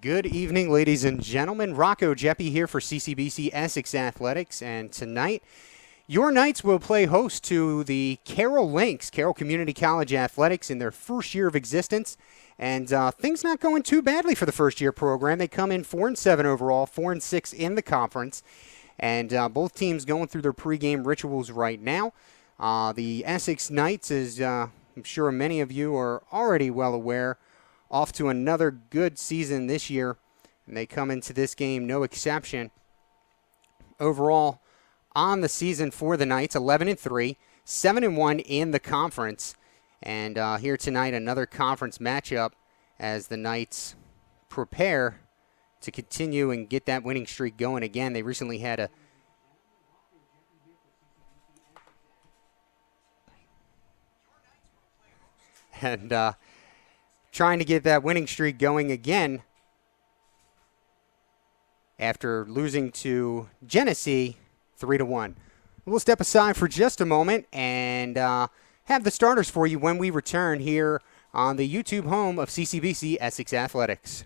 Good evening, ladies and gentlemen. Rocco Jeppy here for CCBC Essex Athletics, and tonight your Knights will play host to the Carroll Lynx, Carroll Community College Athletics, in their first year of existence. And things not going too badly for the first-year program. They come in 4-7 overall, 4-6 in the conference, and both teams going through their pregame rituals right now. The Essex Knights, as I'm sure many of you are already well aware, off to another good season this year, and they come into this game no exception. Overall, on the season for the Knights, 11-3, 7-1 in the conference, and here tonight another conference matchup as the Knights prepare to continue and get that winning streak going again. They recently had a trying to get that winning streak going again after losing to Genesee 3-1. We'll step aside for just a moment and have the starters for you when we return here on the YouTube home of CCBC Essex Athletics.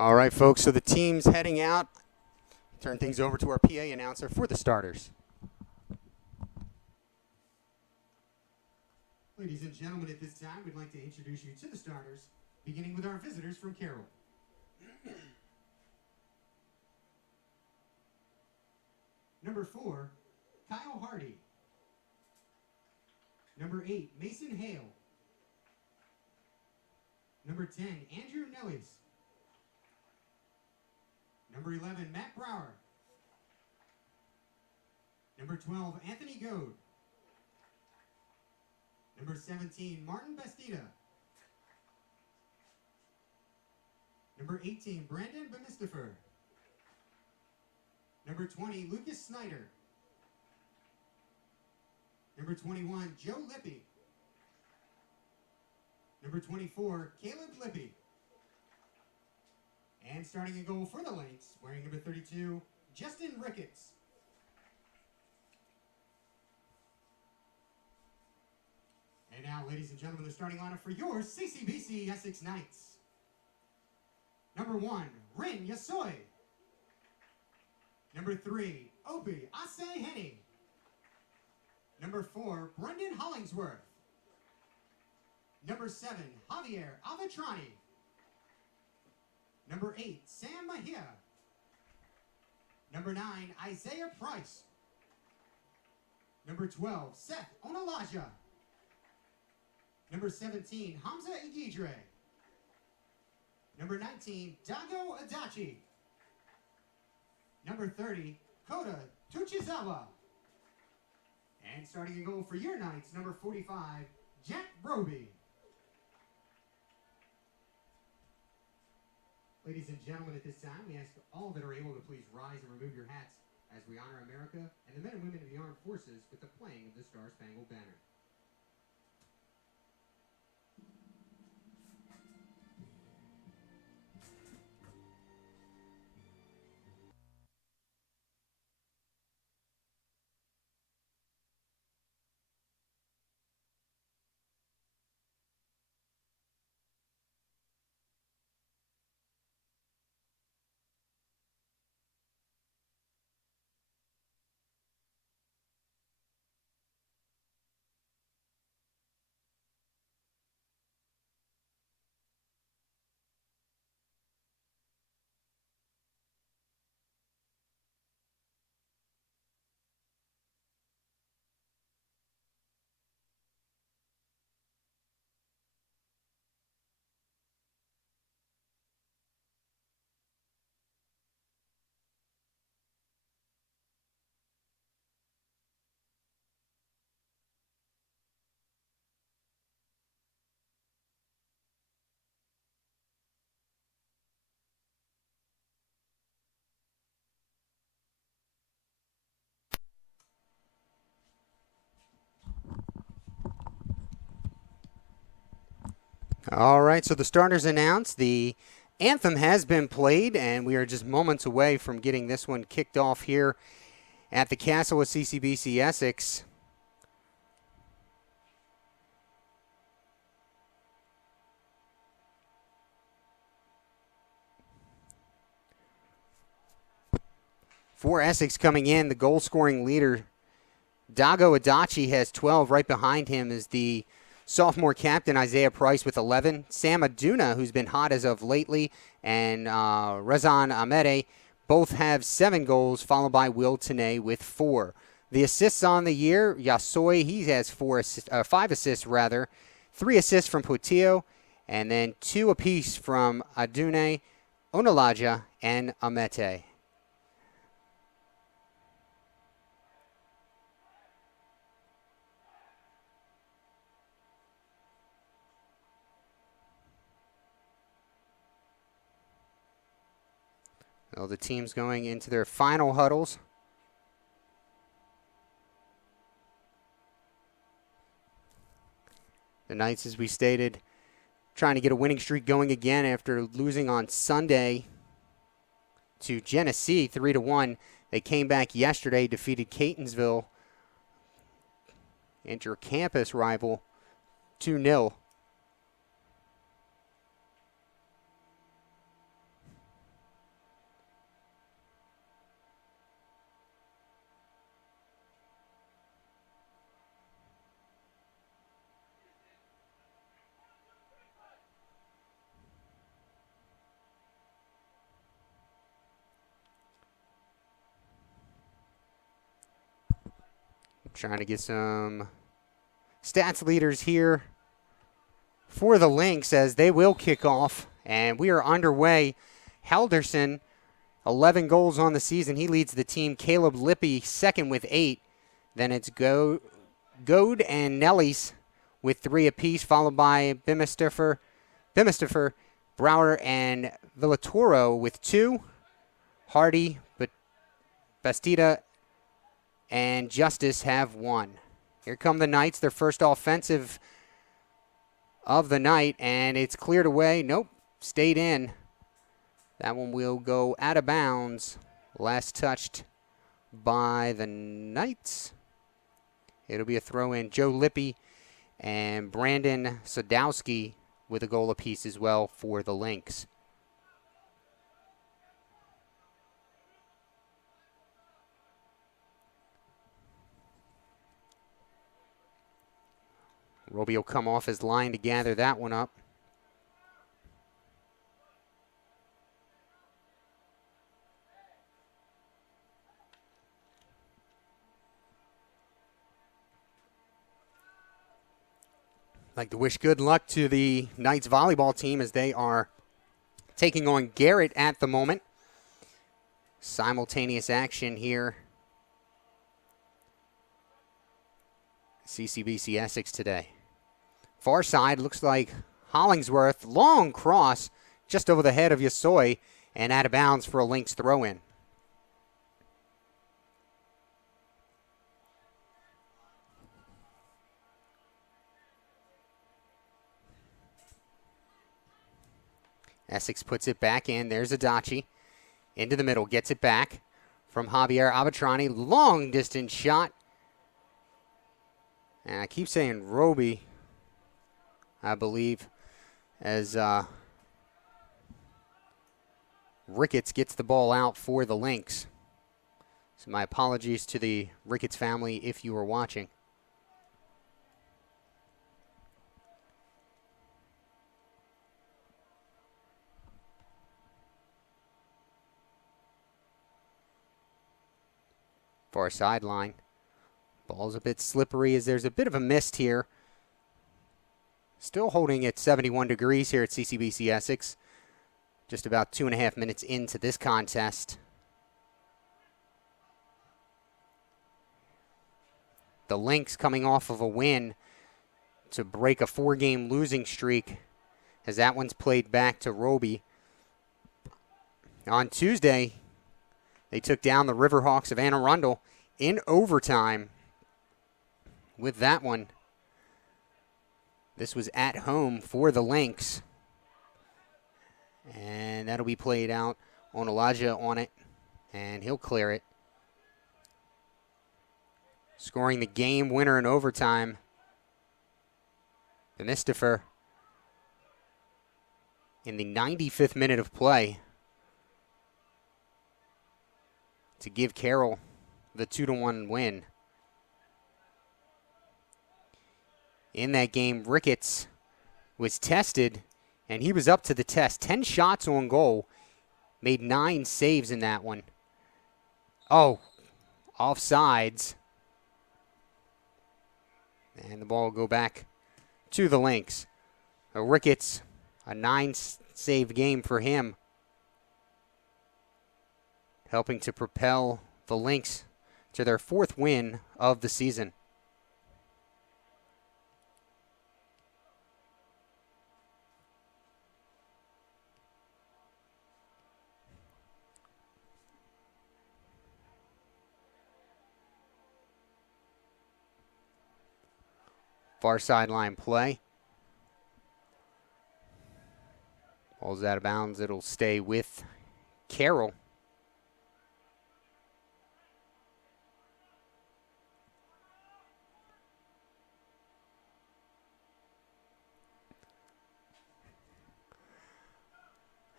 All right, folks, so the team's heading out. Turn things over to our PA announcer for the starters. Ladies and gentlemen, at this time, we'd like to introduce you to the starters, beginning with our visitors from Carroll. Number 4, Kyle Hardy. Number 8, Mason Hale. Number 10, Andrew Nellis. Number 11, Matt Brower. Number 12, Anthony Goad. Number 17, Martin Bastida. Number 18, Brandon Bemistifer. Number 20, Lucas Snyder. Number 21, Joe Lippy. Number 24, Caleb Lippy. And starting a goal for the Lynx, wearing number 32, Justin Ricketts. And now, ladies and gentlemen, the starting lineup for your CCBC Essex Knights. Number 1, Rin Yasoy. Number 3, Opie Ase-Henning. Number 4, Brendan Hollingsworth. Number 7, Javier Avatrani. Number 8, Sam Mahia. Number 9, Isaiah Price. Number 12, Seth Onalaja. Number 17, Hamza Igidre. Number 19, Dago Adachi. Number 30, Kota Tuchizawa. And starting a goal for your Knights, number 45, Jack Roby. Ladies and gentlemen, at this time, we ask all that are able to please rise and remove your hats as we honor America and the men and women of the armed forces with the playing of the Star-Spangled Banner. All right, so the starters announced. The anthem has been played, and we are just moments away from getting this one kicked off here at the Castle of CCBC Essex. For Essex coming in, the goal-scoring leader, Dago Adachi, has 12. Right behind him is the sophomore captain, Isaiah Price, with 11. Sam Aduna, who's been hot as of lately, and Rezan Ahmede both have 7 goals, followed by Will Tanay with 4. The assists on the year, Yasoi, he has 5 assists, 3 assists from Putillo, and then 2 apiece from Adune, Onalaja, and Amete. Well, the team's going into their final huddles. The Knights, as we stated, trying to get a winning streak going again after losing on Sunday to Genesee 3-1. They came back yesterday, defeated Catonsville, inter-campus rival, 2-0. Trying to get some stats leaders here for the Lynx as they will kick off. And we are underway. Helderson, 11 goals on the season. He leads the team. Caleb Lippy, second with 8. Then it's Goad and Nellies with 3 apiece, followed by Bimistifer, Brower, and Villatoro with 2. Hardy, Bastida, and Justice have 1. Here come the Knights, their first offensive of the night, and it's cleared away. Nope, stayed in. That one will go out of bounds. Last touched by the Knights. It'll be a throw-in. Joe Lippy and Brandon Sadowski with a goal apiece as well for the Lynx. Roby will come off his line to gather that one up. Like to wish good luck to the Knights volleyball team as they are taking on Garrett at the moment. Simultaneous action here. CCBC Essex today. Far side looks like Hollingsworth. Long cross just over the head of Yasoi and out of bounds for a Lynx throw-in. Essex puts it back in. There's Adachi. Into the middle. Gets it back from Javier Abatrani. Long distance shot. And I keep saying Roby, I believe, as Ricketts gets the ball out for the Lynx. So my apologies to the Ricketts family if you were watching. Far sideline. Ball's a bit slippery as there's a bit of a mist here. Still holding at 71 degrees here at CCBC Essex. Just about 2.5 minutes into this contest. The Lynx coming off of a win to break a 4-game losing streak as that one's played back to Roby. On Tuesday, they took down the Riverhawks of Anne Arundel in overtime. With that one, This was at home for the Lynx. And that'll be played out on Elijah on it. And he'll clear it. Scoring the game winner in overtime. The Mistifer in the 95th minute of play to give Carroll the 2-1 win. In that game, Ricketts was tested, and he was up to the test. 10 shots on goal, made 9 saves in that one. Oh, offsides. And the ball will go back to the Lynx. Ricketts, a 9-save game for him, helping to propel the Lynx to their 4th win of the season. Far sideline play. Ball's out of bounds. It'll stay with Carroll.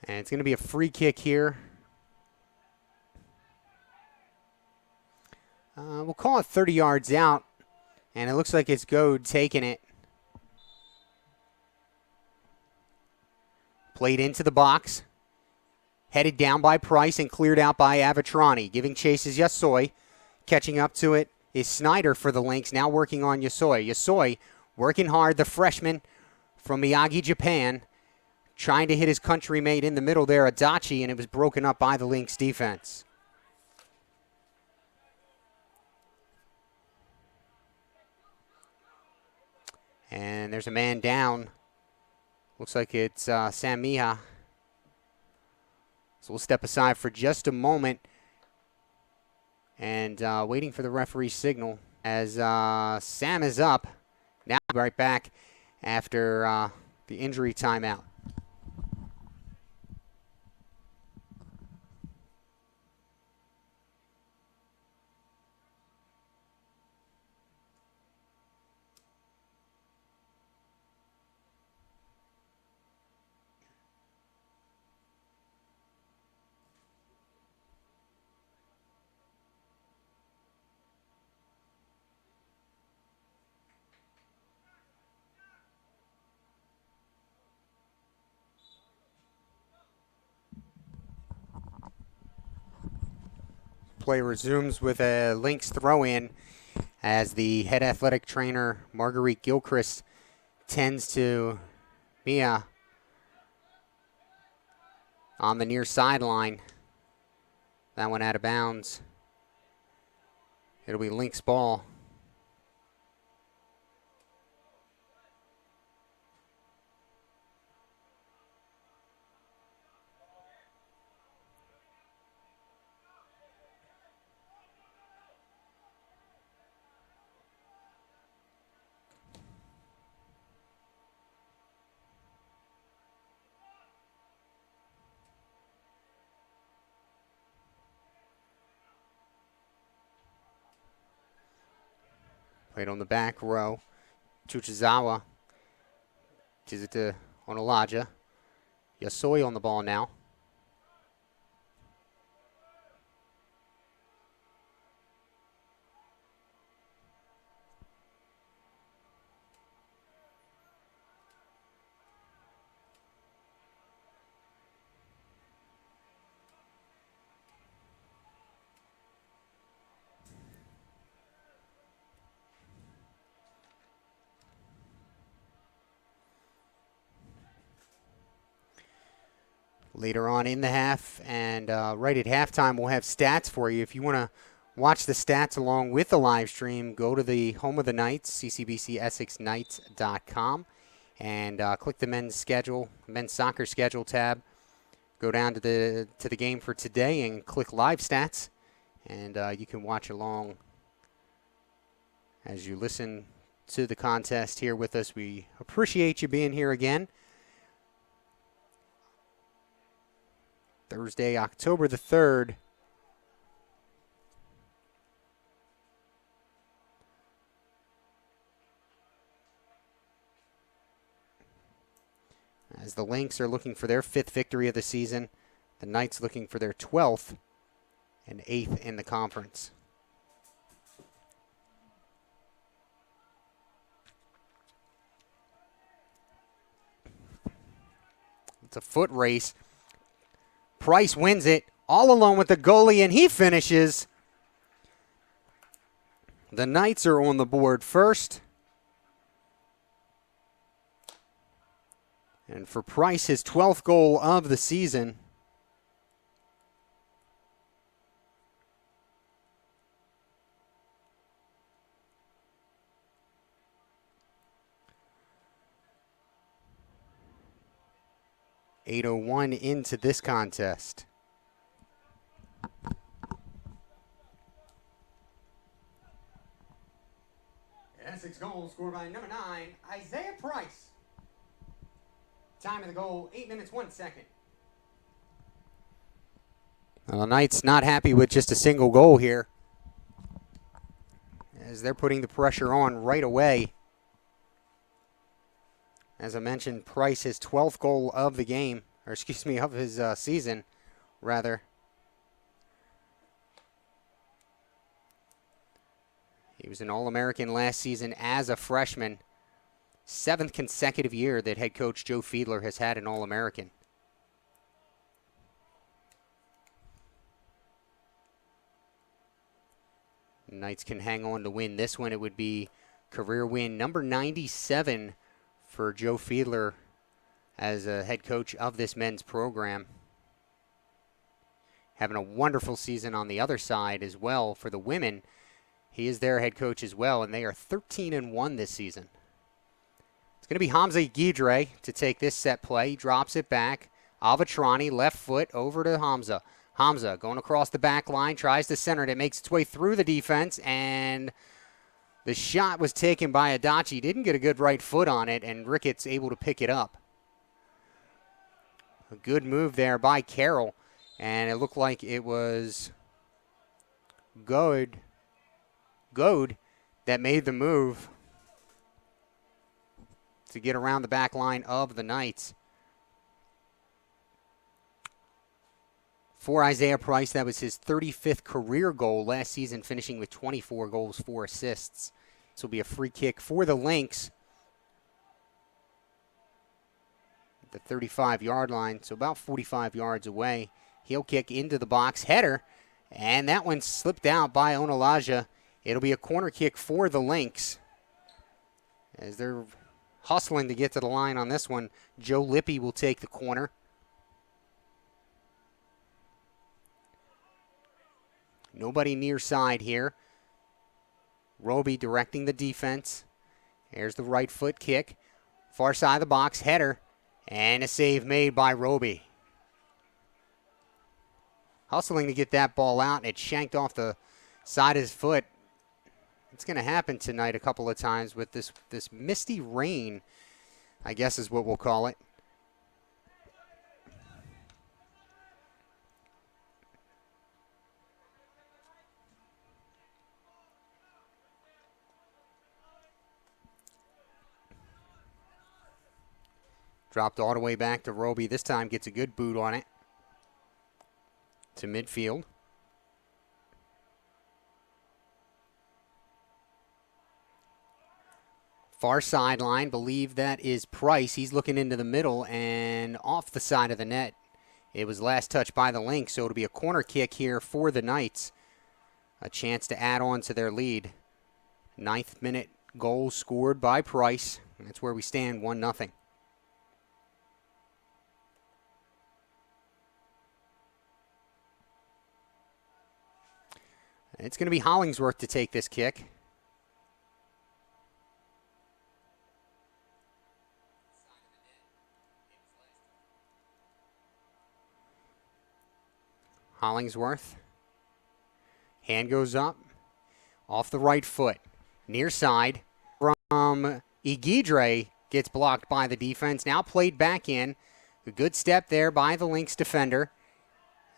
And it's going to be a free kick here. We'll call it 30 yards out. And it looks like it's Goad taking it. Played into the box. Headed down by Price and cleared out by Avatrani. Giving chase is Yasoi. Catching up to it is Snyder for the Lynx. Now working on Yasoi. Yasoi working hard. The freshman from Miyagi, Japan. Trying to hit his countrymate in the middle there, Adachi, and it was broken up by the Lynx defense. And there's a man down. Looks like it's Sam Miha. So we'll step aside for just a moment and waiting for the referee's signal as Sam is up. Now right back after the injury timeout. Play resumes with a Lynx throw-in as the head athletic trainer, Marguerite Gilchrist, tends to Mia on the near sideline. That one out of bounds. It'll be Lynx ball. Played on the back row. Chuchizawa gives it to Onolaja. Yasoi on the ball now. Later on in the half and right at halftime, we'll have stats for you. If you want to watch the stats along with the live stream, go to the home of the Knights, ccbcessexknights.com, and click the men's soccer schedule tab. Go down to the game for today and click live stats, and you can watch along as you listen to the contest here with us. We appreciate you being here again. Thursday, October the 3rd. As the Lynx are looking for their 5th victory of the season, the Knights looking for their 12th and 8th in the conference. It's a foot race. Price wins it all alone with the goalie, and he finishes. The Knights are on the board first. And for Price, his 12th goal of the season. .801 into this contest. Essex goal scored by number 9, Isaiah Price. Time of the goal, 8 minutes, 1 second. Well, the Knights not happy with just a single goal here, as they're putting the pressure on right away. As I mentioned, Price, his 12th goal of the game, or excuse me, of his season, rather. He was an All-American last season as a freshman. 7th consecutive year that head coach Joe Fiedler has had an All-American. Knights can hang on to win this one. It would be career win number 97 for Joe Fiedler as a head coach of this men's program. Having a wonderful season on the other side as well for the women. He is their head coach as well, and they are 13-1 this season. It's going to be Hamza Guidre to take this set play. He drops it back. Alvatrani, left foot, over to Hamza. Hamza going across the back line, tries to center it. It makes its way through the defense, and the shot was taken by Adachi. Didn't get a good right foot on it, and Ricketts able to pick it up. A good move there by Carroll, and it looked like it was Goad that made the move to get around the back line of the Knights. For Isaiah Price, that was his 35th career goal last season, finishing with 24 goals, 4 assists. This will be a free kick for the Lynx. The 35-yard line, so about 45 yards away. Heel kick into the box, header, and that one slipped out by Onalaja. It'll be a corner kick for the Lynx. As they're hustling to get to the line on this one, Joe Lippy will take the corner. Nobody near side here. Roby directing the defense. Here's the right foot kick. Far side of the box, header, and a save made by Roby. Hustling to get that ball out, and it shanked off the side of his foot. It's going to happen tonight a couple of times with this misty rain, I guess is what we'll call it. Dropped all the way back to Roby. This time gets a good boot on it to midfield. Far sideline, believe that is Price. He's looking into the middle and off the side of the net. It was last touched by the Lynx, so it'll be a corner kick here for the Knights. A chance to add on to their lead. 9th minute goal scored by Price. That's where we stand, 1-0. It's going to be Hollingsworth to take this kick. Hollingsworth. Hand goes up. Off the right foot. Near side. Igidre gets blocked by the defense. Now played back in. A good step there by the Lynx defender.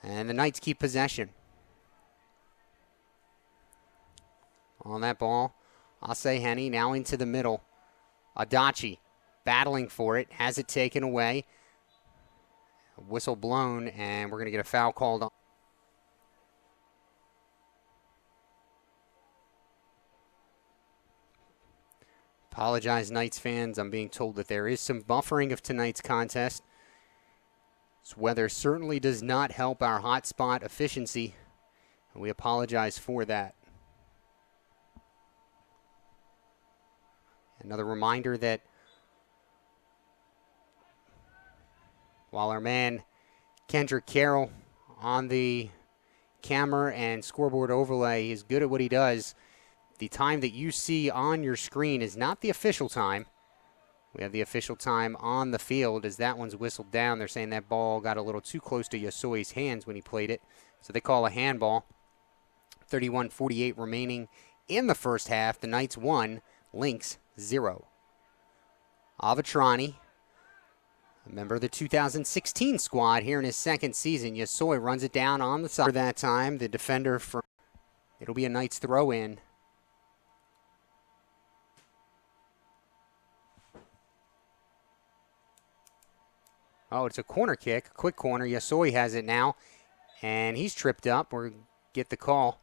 And the Knights keep possession. On that ball, Henny now into the middle. Adachi battling for it, has it taken away. Whistle blown, and we're going to get a foul called on. Apologize, Knights fans. I'm being told that there is some buffering of tonight's contest. This weather certainly does not help our hotspot efficiency, and we apologize for that. Another reminder that while our man Kendrick Carroll on the camera and scoreboard overlay is good at what he does, the time that you see on your screen is not the official time. We have the official time on the field as that one's whistled down. They're saying that ball got a little too close to Yosoi's hands when he played it, so they call a handball. 31:48 remaining in the first half. The Knights 1, Lynx 0. Avatrani, a member of the 2016 squad here in his second season. Yosoi runs it down on the side. For that time, the defender from it'll be a Knights throw in. Oh, it's a corner kick, a quick corner. Yosoi has it now, and he's tripped up. We'll get the call.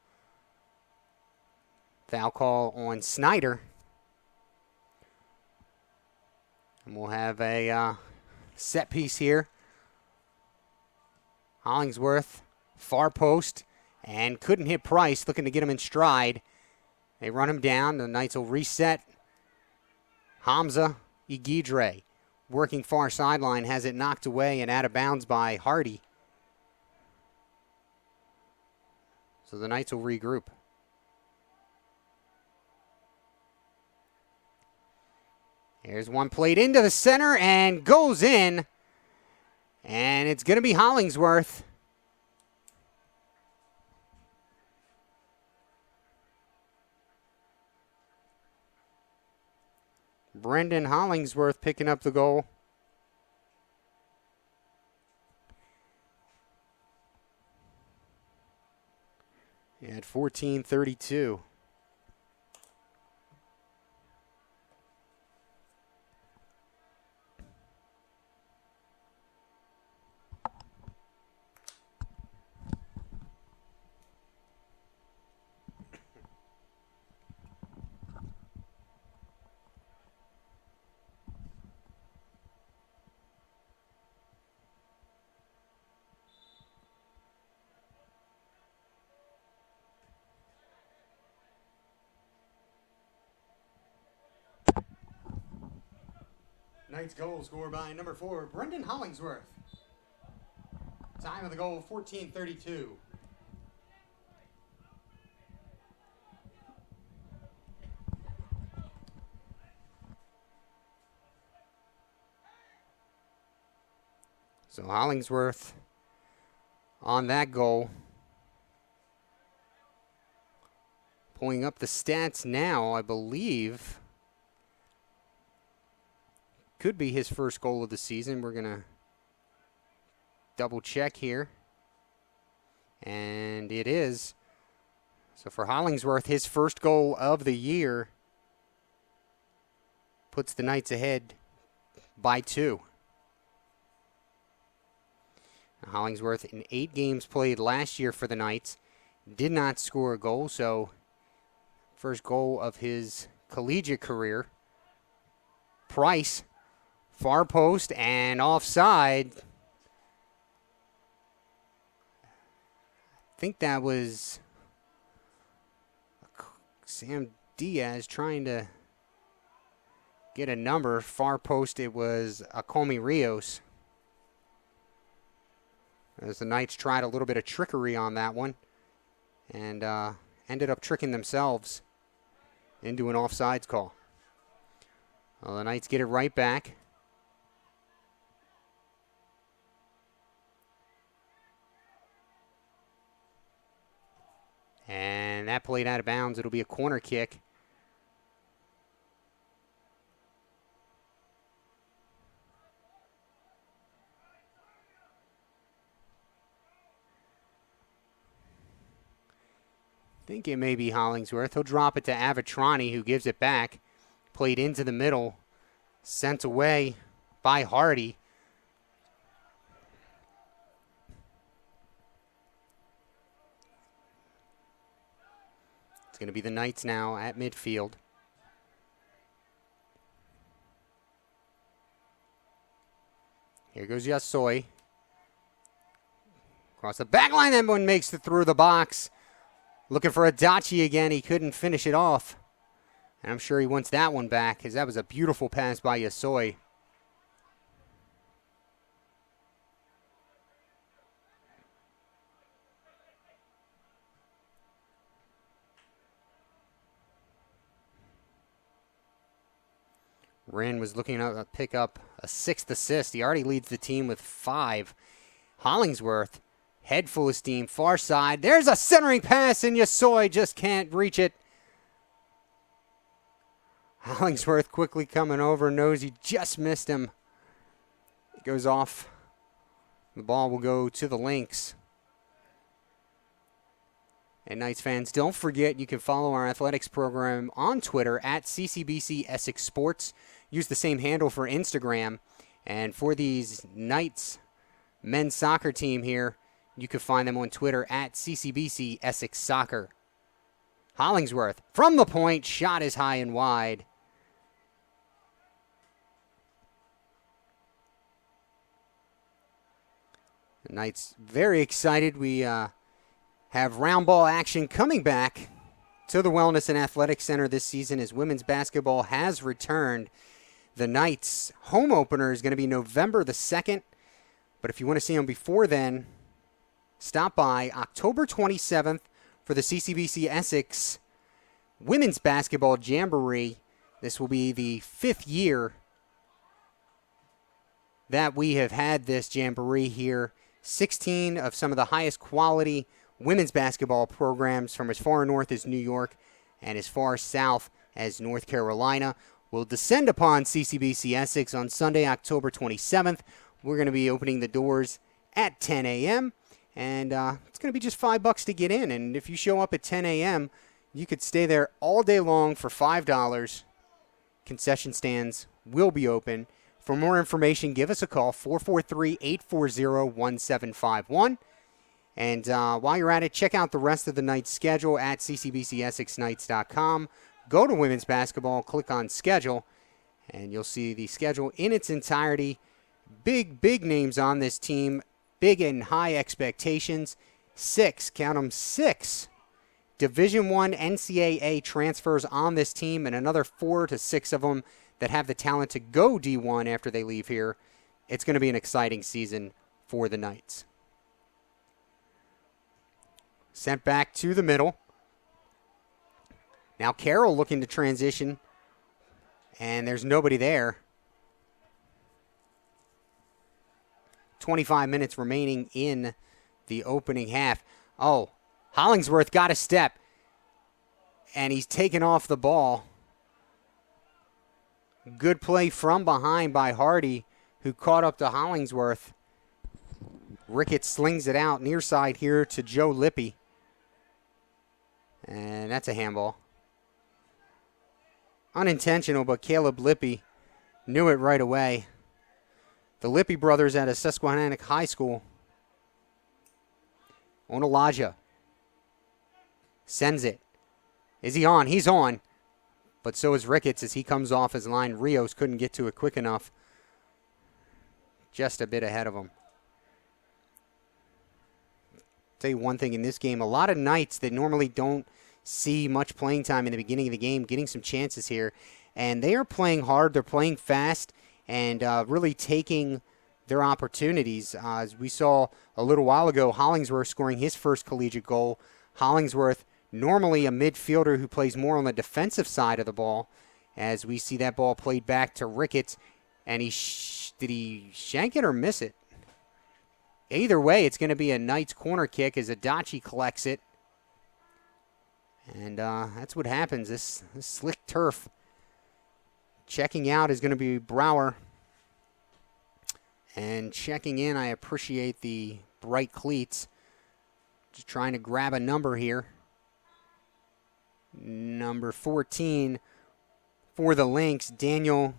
Foul call on Snyder. And we'll have a set piece here. Hollingsworth, far post, and couldn't hit Price, looking to get him in stride. They run him down. The Knights will reset. Hamza Igidre, working far sideline, has it knocked away and out of bounds by Hardy. So the Knights will regroup. Here's one played into the center and goes in. And it's going to be Hollingsworth. Brendan Hollingsworth picking up the goal. At 14:32. Knights goal scored by number 4, Brendan Hollingsworth. Time of the goal, 14:32. So Hollingsworth on that goal. Pulling up the stats now, I believe. Could be his first goal of the season. We're going to double check here. And it is. So for Hollingsworth, his first goal of the year puts the Knights ahead by 2. Hollingsworth, in 8 games played last year for the Knights, did not score a goal. So first goal of his collegiate career. Price, far post and offside. I think that was Sam Diaz trying to get a number. Far post, it was Acomi Rios. As the Knights tried a little bit of trickery on that one and ended up tricking themselves into an offsides call. Well, the Knights get it right back. And that played out of bounds. It'll be a corner kick. think it may be Hollingsworth. He'll drop it to Avitrani, who gives it back. Played into the middle. Sent away by Hardy. It's going to be the Knights now at midfield. Here goes Yasoi. Across the back line, that one makes it through the box. Looking for Adachi again. He couldn't finish it off. And I'm sure he wants that one back, because that was a beautiful pass by Yasoi. Wren was looking to pick up a 6th assist. He already leads the team with 5. Hollingsworth, head full of steam, far side. There's a centering pass, and Yasoi just can't reach it. Hollingsworth quickly coming over, knows he just missed him. It goes off. The ball will go to the Lynx. And Knights fans, don't forget you can follow our athletics program on Twitter at CCBC Essex Sports. Use the same handle for Instagram. And for these Knights men's soccer team here, you can find them on Twitter at CCBC Essex Soccer. Hollingsworth from the point, shot is high and wide. The Knights very excited. We have round ball action coming back to the Wellness and Athletics Center this season as women's basketball has returned. The Knights' home opener is going to be November the 2nd. But if you want to see them before then, stop by October 27th for the CCBC Essex Women's Basketball Jamboree. This will be the 5th year that we have had this jamboree here. 16 of some of the highest quality women's basketball programs from as far north as New York and as far south as North Carolina will descend upon CCBC Essex on Sunday, October 27th. We're going to be opening the doors at 10 a.m., and it's going to be just $5 to get in. And if you show up at 10 a.m., you could stay there all day long for $5. Concession stands will be open. For more information, give us a call, 443-840-1751. And while you're at it, check out the rest of the night's schedule at ccbcessexnights.com. Go to women's basketball, click on schedule, and you'll see the schedule in its entirety. Big names on this team, big and high expectations. 6, count them, 6 Division I NCAA transfers on this team, and another 4 to 6 of them that have the talent to go D1 after they leave here. It's going to be an exciting season for the Knights. Sent back to the middle. Now Carroll looking to transition, and there's nobody there. 25 minutes remaining in the opening half. Oh, Hollingsworth got a step, and he's taken off the ball. Good play from behind by Hardy, who caught up to Hollingsworth. Ricketts slings it out near side here to Joe Lippy. And that's a handball. Unintentional, but Caleb Lippy knew it right away. The Lippy brothers at a Susquehannock High School. Onalaja sends it. Is he on? He's on. But so is Ricketts as he comes off his line. Rios couldn't get to it quick enough. Just a bit ahead of him. Tell you one thing in this game, a lot of Knights that normally don't see much playing time in the beginning of the game, getting some chances here. And they are playing hard. They're playing fast and really taking their opportunities. As we saw a little while ago, Hollingsworth scoring his first collegiate goal. Hollingsworth, normally a midfielder who plays more on the defensive side of the ball, as we see that ball played back to Ricketts. And did he shank it or miss it? Either way, it's going to be a Knights corner kick as Adachi collects it. And that's what happens. This slick turf. Checking out is going to be Brower. And checking in, I appreciate the bright cleats. Just trying to grab a number here. Number 14 for the Lynx, Daniel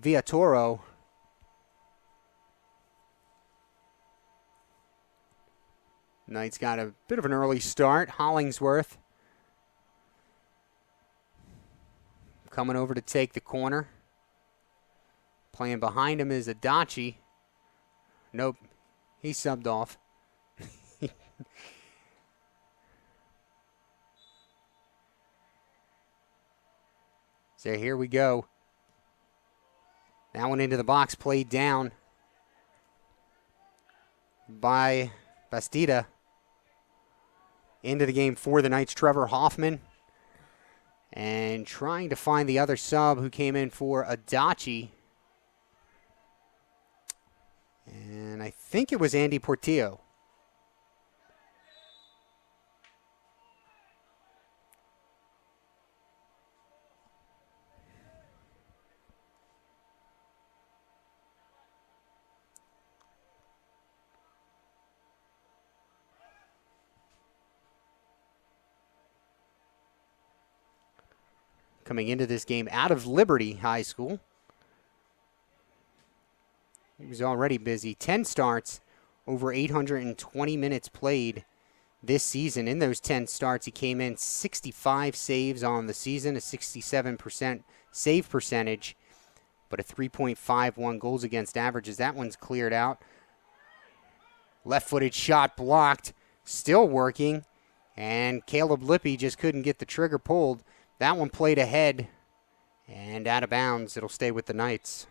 Villatoro. Knights got a bit of an early start. Hollingsworth coming over to take the corner. Playing behind him is Adachi. Nope, he subbed off. So here we go. That one into the box, played down by Bastida. Into the game for the Knights, Trevor Hoffman. And trying to find the other sub who came in for Adachi. And I think it was Andy Portillo. Coming into this game out of Liberty High School. He was already busy. 10 starts, over 820 minutes played this season. In those 10 starts, he came in 65 saves on the season, a 67% save percentage, but a 3.51 goals against average as that one's cleared out. Left-footed shot blocked, still working, and Caleb Lippy just couldn't get the trigger pulled. That one played ahead and out of bounds. It'll stay with the Knights.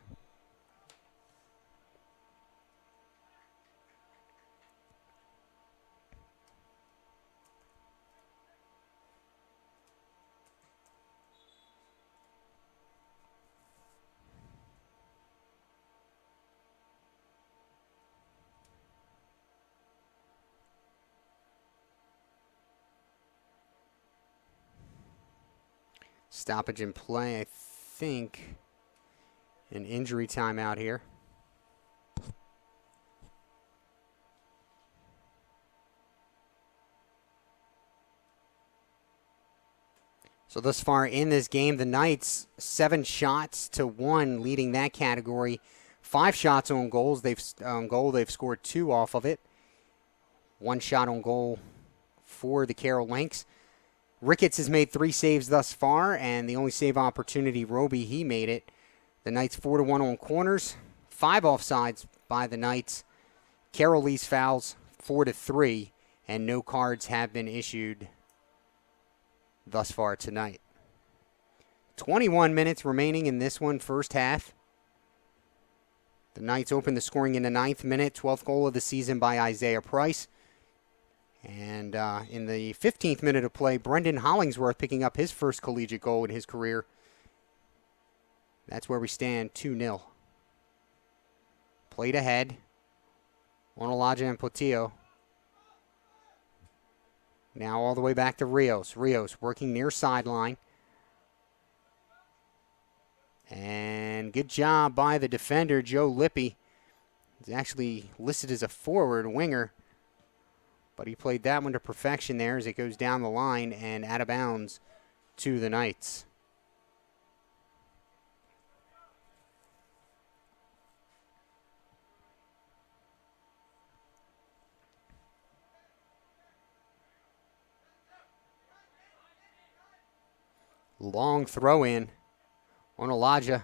Stoppage in play, I think. An injury timeout here. So thus far in this game, the Knights 7 shots to 1, leading that category. 5 shots on goals. They've scored 2 off of it. 1 shot on goal for the Carroll Lynx. Ricketts has made 3 saves thus far, and the only save opportunity, Roby, he made it. The Knights 4-1 on corners, 5 offsides by the Knights. Carroll leads fouls 4-3, and no cards have been issued thus far tonight. 21 minutes remaining in this one, first half. The Knights open the scoring in the 9th minute, 12th goal of the season by Isaiah Price. And in the 15th minute of play, Brendan Hollingsworth picking up his first collegiate goal in his career. That's where we stand, 2-0. Played ahead. Onalaja and Portillo. Now all the way back to Rios. Rios working near sideline. And good job by the defender, Joe Lippy. He's actually listed as a forward winger. But he played that one to perfection there as it goes down the line and out of bounds to the Knights. Long throw in. Onalaja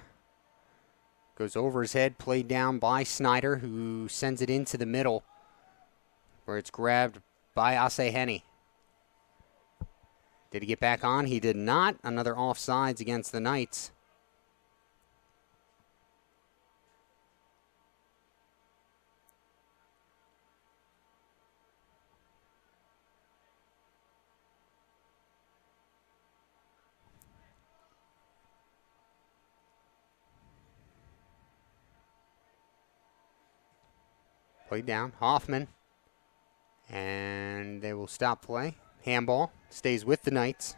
goes over his head, played down by Snyder, who sends it into the middle, where it's grabbed by Aseheni. Did he get back on? He did not. Another offsides against the Knights. Played down. Hoffman. And they will stop play. Handball stays with the Knights.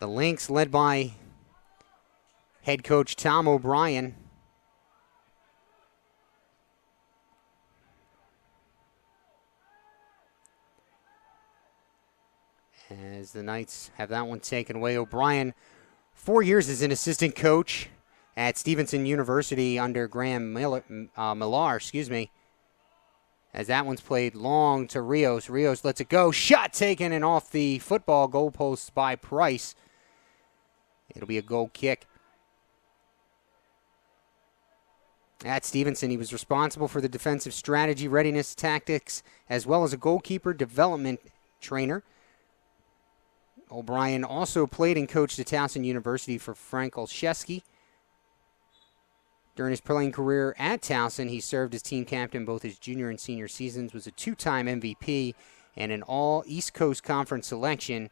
The Lynx led by head coach Tom O'Brien as the Knights have that one taken away. O'Brien, 4 years as an assistant coach at Stevenson University under Graham Millar, as that one's played long to Rios. Rios lets it go. Shot taken and off the football goalpost by Price. It'll be a goal kick. At Stevenson, he was responsible for the defensive strategy, readiness, tactics, as well as a goalkeeper development trainer. O'Brien also played and coached at Towson University for Frank Olszewski. During his playing career at Towson, he served as team captain both his junior and senior seasons, was a two-time MVP, and an All-East Coast Conference selection,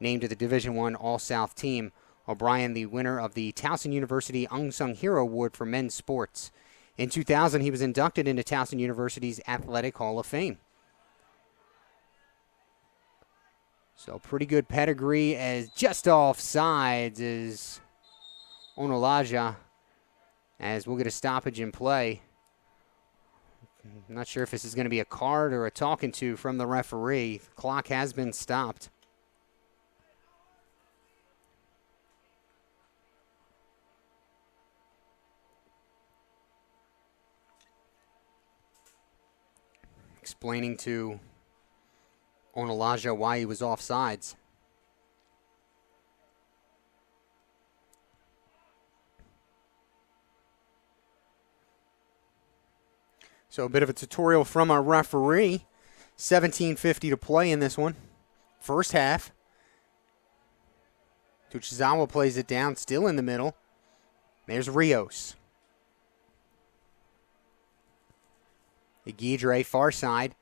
named to the Division I All-South team. O'Brien, the winner of the Towson University Unsung Hero Award for men's sports. In 2000, he was inducted into Towson University's Athletic Hall of Fame. So pretty good pedigree, as just off sides is Onolaja, as we'll get a stoppage in play. I'm not sure if this is going to be a card or a talking to from the referee. The clock has been stopped. Explaining to Onolaja why he was offsides. So a bit of a tutorial from our referee. 17:50 to play in this one. First half. Tuchizawa plays it down, still in the middle. There's Rios. Igidre, far side.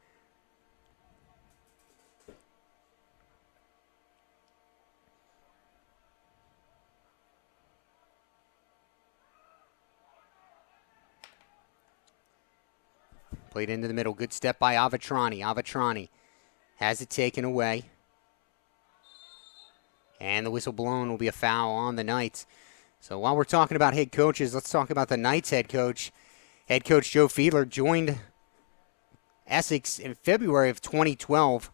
Played into the middle. Good step by Avatrani. Avatrani has it taken away. And the whistle blown will be a foul on the Knights. So while we're talking about head coaches, let's talk about the Knights head coach. Head coach Joe Fiedler joined Essex in February of 2012.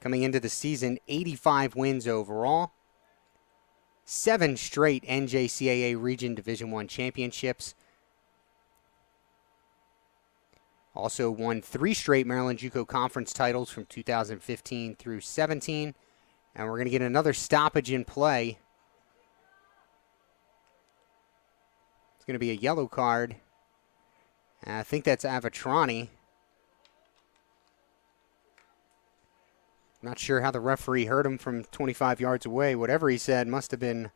Coming into the season, 85 wins overall. 7 straight NJCAA Region Division I championships. Also won 3 straight Maryland JUCO Conference titles from 2015 through 17. And we're going to get another stoppage in play. It's going to be a yellow card. I think that's Avatrani. Not sure how the referee heard him from 25 yards away. Whatever he said must have been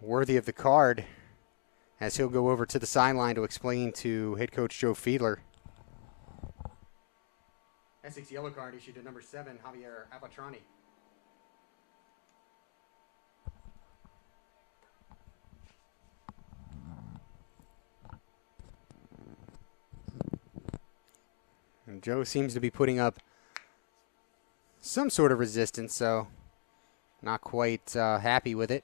worthy of the card, as he'll go over to the sideline to explain to head coach Joe Fiedler. Essex yellow card issued to number 7, Javier Avatrani. And Joe seems to be putting up some sort of resistance, so not quite happy with it.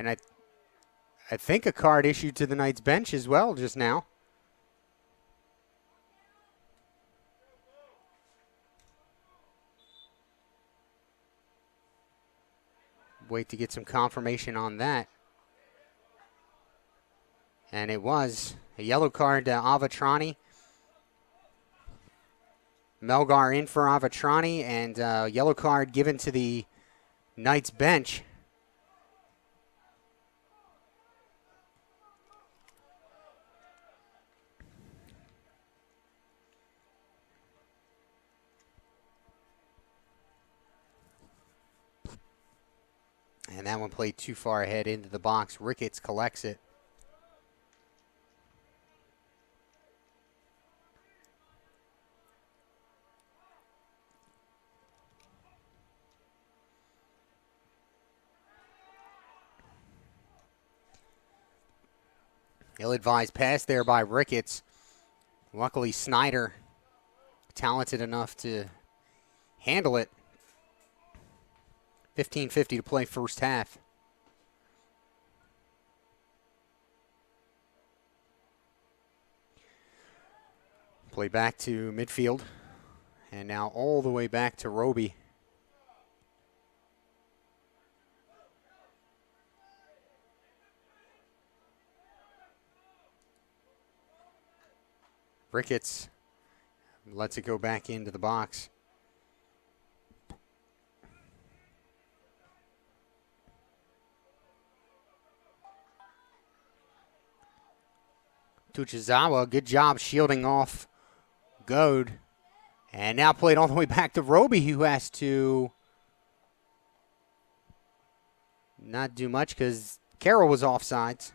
And I think a card issued to the Knights bench as well just now. Wait to get some confirmation on that. And it was a yellow card to Avatrani. Melgar in for Avatrani, and a yellow card given to the Knights bench. And that one played too far ahead into the box. Ricketts collects it. Ill-advised pass there by Ricketts. Luckily, Snyder, talented enough to handle it. 15:50 to play first half. Play back to midfield. And now all the way back to Roby. Ricketts lets it go back into the box. Tuchizawa, good job shielding off Goad. And now played all the way back to Roby, who has to not do much because Carroll was offsides.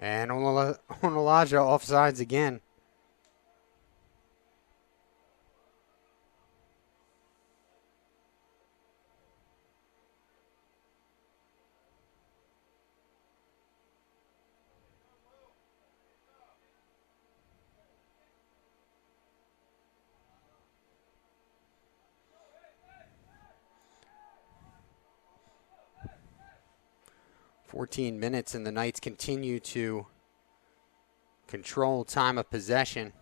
And Onalaja offsides again. "14 minutes and the Knights continue to control time of possession.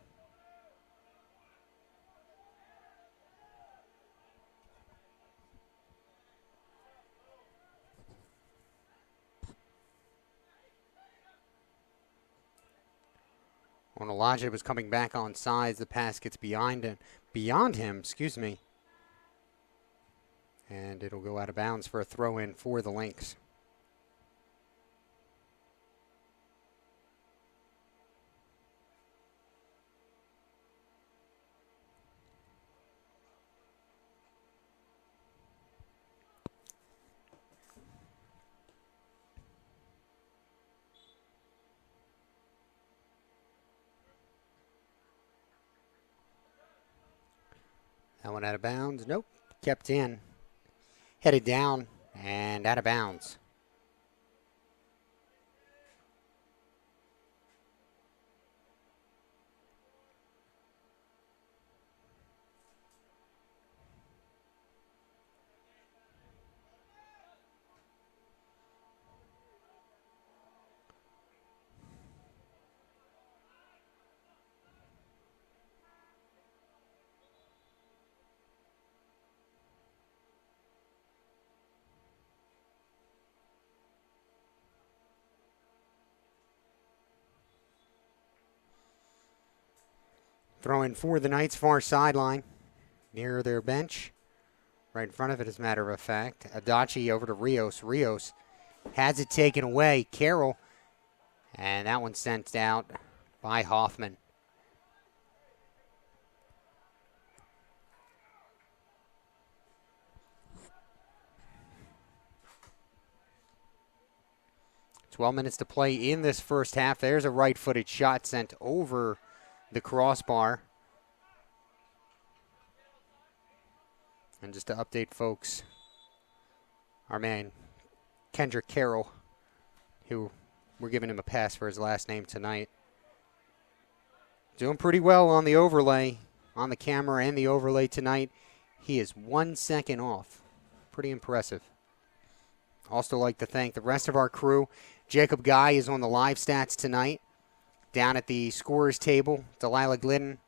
Onalaja was coming back on sides. The pass gets beyond him, excuse me. And it'll go out of bounds for a throw-in for the Lynx. That one out of bounds. Nope. Kept in. Headed down and out of bounds. Throwing for the Knights, far sideline, near their bench. Right in front of it, as a matter of fact. Adachi over to Rios. Rios has it taken away. Carroll, and that one sent out by Hoffman. "12 minutes to play in this first half. There's a right-footed shot sent over the crossbar. And just to update folks, our man Kendrick Carroll, who we're giving him a pass for his last name tonight, doing pretty well on the overlay, on the camera and the overlay tonight. He is 1 second off. Pretty impressive. Also like to thank the rest of our crew. Jacob Guy is on the live stats tonight. Down at the scorers table, Delilah Glidden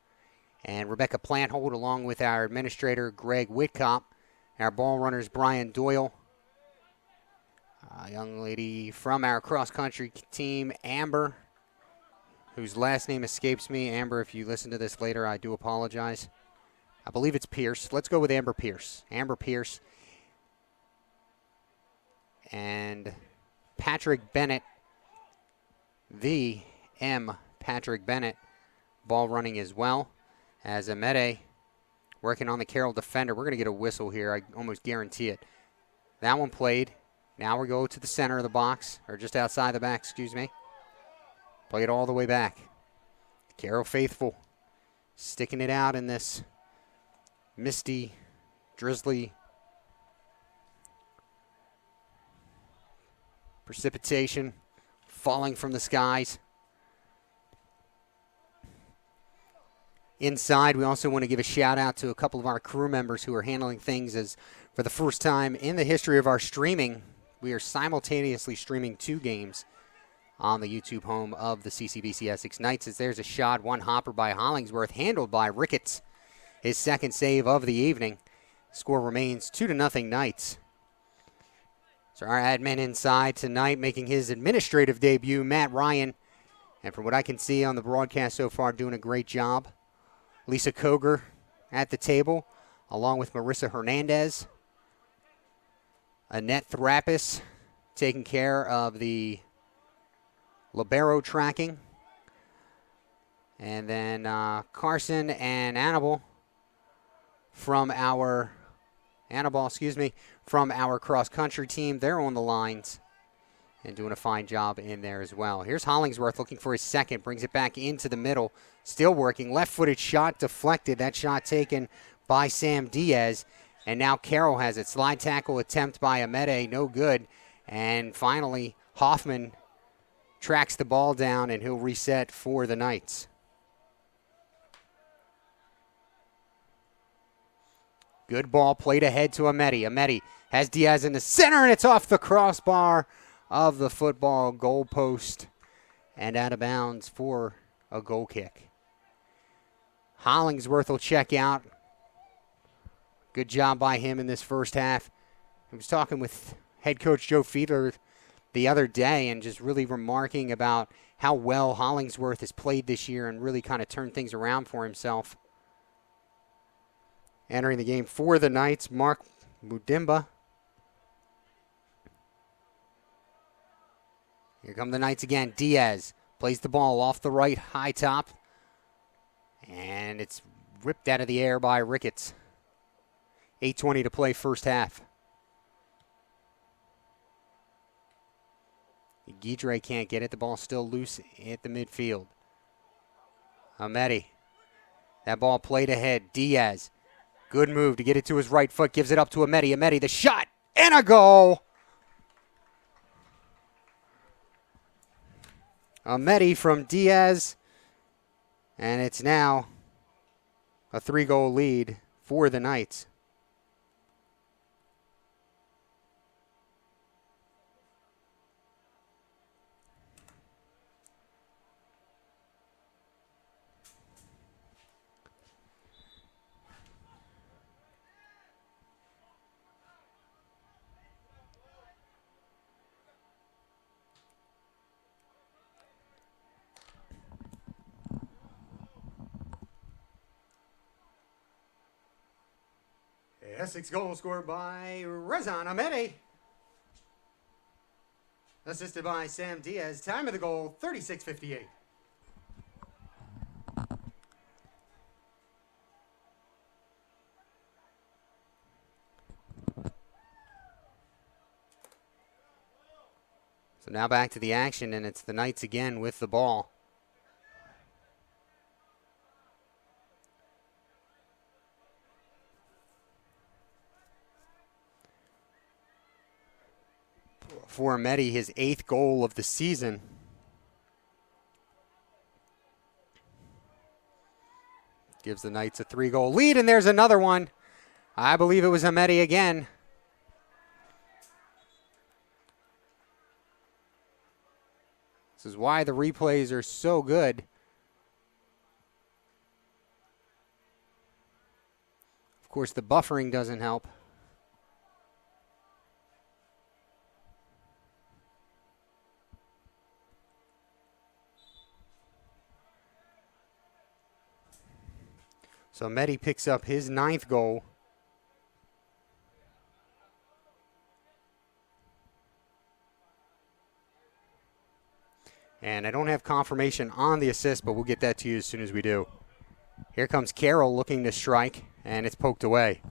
and Rebecca Planthold, along with our administrator, Greg Whitcop, our ball runners, Brian Doyle, a young lady from our cross-country team, Amber, whose last name escapes me. Amber, if you listen to this later, I do apologize. I believe it's Pierce. Let's go with Amber Pierce. Amber Pierce. And Patrick Bennett, the M. Patrick Bennett, ball running as well as Amede working on the Carroll defender. We're going to get a whistle here. I almost guarantee it. That one played. Now we go to the center of the box, or just outside the back, excuse me. Play it all the way back. Carroll faithful sticking it out in this misty, drizzly precipitation falling from the skies. Inside, we also want to give a shout out to a couple of our crew members who are handling things, as for the first time in the history of our streaming, we are simultaneously streaming 2 games on the YouTube home of the CCBC Essex Knights, as there's a shot, one hopper by Hollingsworth, handled by Ricketts, his second save of the evening. Score remains 2-0 Knights. So our admin inside tonight, making his administrative debut, Matt Ryan, and from what I can see on the broadcast so far, doing a great job. Lisa Koger at the table, along with Marissa Hernandez. Annette Thrapis taking care of the libero tracking. And then Carson and Annabelle from our cross-country team. They're on the lines and doing a fine job in there as well. Here's Hollingsworth looking for his second, brings it back into the middle, still working. Left-footed shot deflected. That shot taken by Sam Diaz. And now Carroll has it. Slide tackle attempt by Amede, no good. And finally, Hoffman tracks the ball down, and he'll reset for the Knights. Good ball played ahead to Amede. Amede has Diaz in the center, and it's off the crossbar of the football goal post and out of bounds for a goal kick. Hollingsworth will check out. Good job by him in this first half. I was talking with head coach Joe Fiedler the other day and just really remarking about how well Hollingsworth has played this year and really kind of turned things around for himself. Entering the game for the Knights, Mark Mudimba. Here come the Knights again. Diaz plays the ball off the right, high top. And it's ripped out of the air by Ricketts. 8:20 to play first half. Guidre can't get it. The ball still loose at the midfield. Amede. That ball played ahead. Diaz. Good move to get it to his right foot. Gives it up to Amede. Amede, the shot, and a goal. Amede from Diaz. And it's now a 3-goal lead for the Knights. Essex goal scored by Rezan Amede. Assisted by Sam Diaz. Time of the goal, 36:58. So now back to the action, and it's the Knights again with the ball. For Amede, his 8th goal of the season. Gives the Knights a 3-goal lead, and there's another one. I believe it was Amede again. This is why the replays are so good. Of course, the buffering doesn't help. So Amede picks up his 9th goal. And I don't have confirmation on the assist, but we'll get that to you as soon as we do. Here comes Carroll looking to strike, and it's poked away.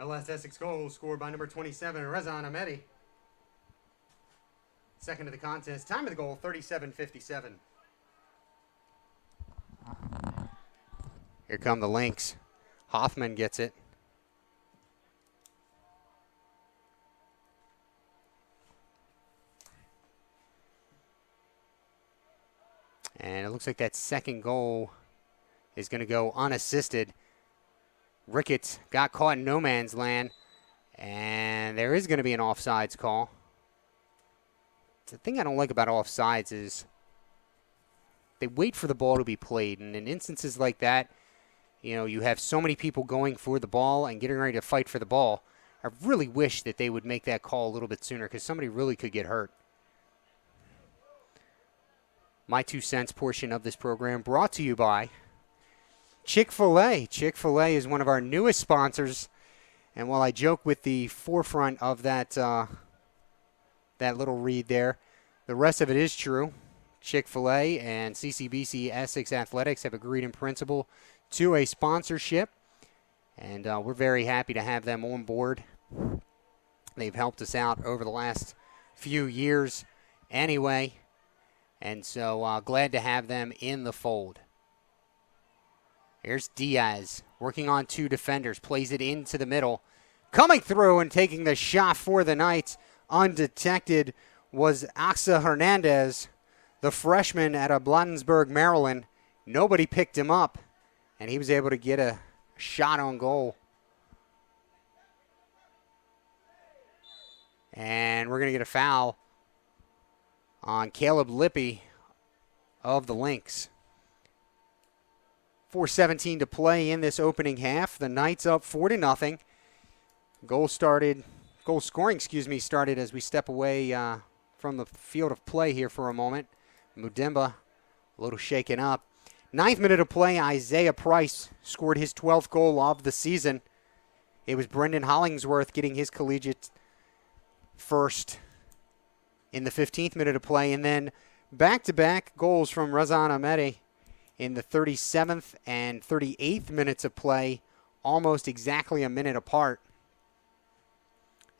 LS Essex goal scored by number 27, Rezan Ahmedi. Second of the contest. Time of the goal, 37:57. Here come the Lynx. Hoffman gets it. And it looks like that second goal is going to go unassisted. Ricketts got caught in no man's land, and there is going to be an offsides call. The thing I don't like about offsides is they wait for the ball to be played, and in instances like that, you know, you have so many people going for the ball and getting ready to fight for the ball. I really wish that they would make that call a little bit sooner because somebody really could get hurt. My 2 cents portion of this program brought to you by Chick-fil-A. Chick-fil-A is one of our newest sponsors, and while I joke with the forefront of that that little read there, the rest of it is true. Chick-fil-A and CCBC Essex Athletics have agreed in principle to a sponsorship, and we're very happy to have them on board. They've helped us out over the last few years anyway, and so glad to have them in the fold. Here's Diaz working on 2 defenders, plays it into the middle. Coming through and taking the shot for the Knights undetected was Axa Hernandez, the freshman out of Bladensburg, Maryland. Nobody picked him up, and he was able to get a shot on goal. And we're going to get a foul on Caleb Lippy of the Lynx. 4:17 to play in this opening half. The Knights up 4-0. Goal scoring started as we step away from the field of play here for a moment. Mudimba, a little shaken up. 9th minute of play, Isaiah Price scored his 12th goal of the season. It was Brendan Hollingsworth getting his collegiate first in the 15th minute of play. And then back-to-back goals from Rezan Ahmedi in the 37th and 38th minutes of play, almost exactly a minute apart.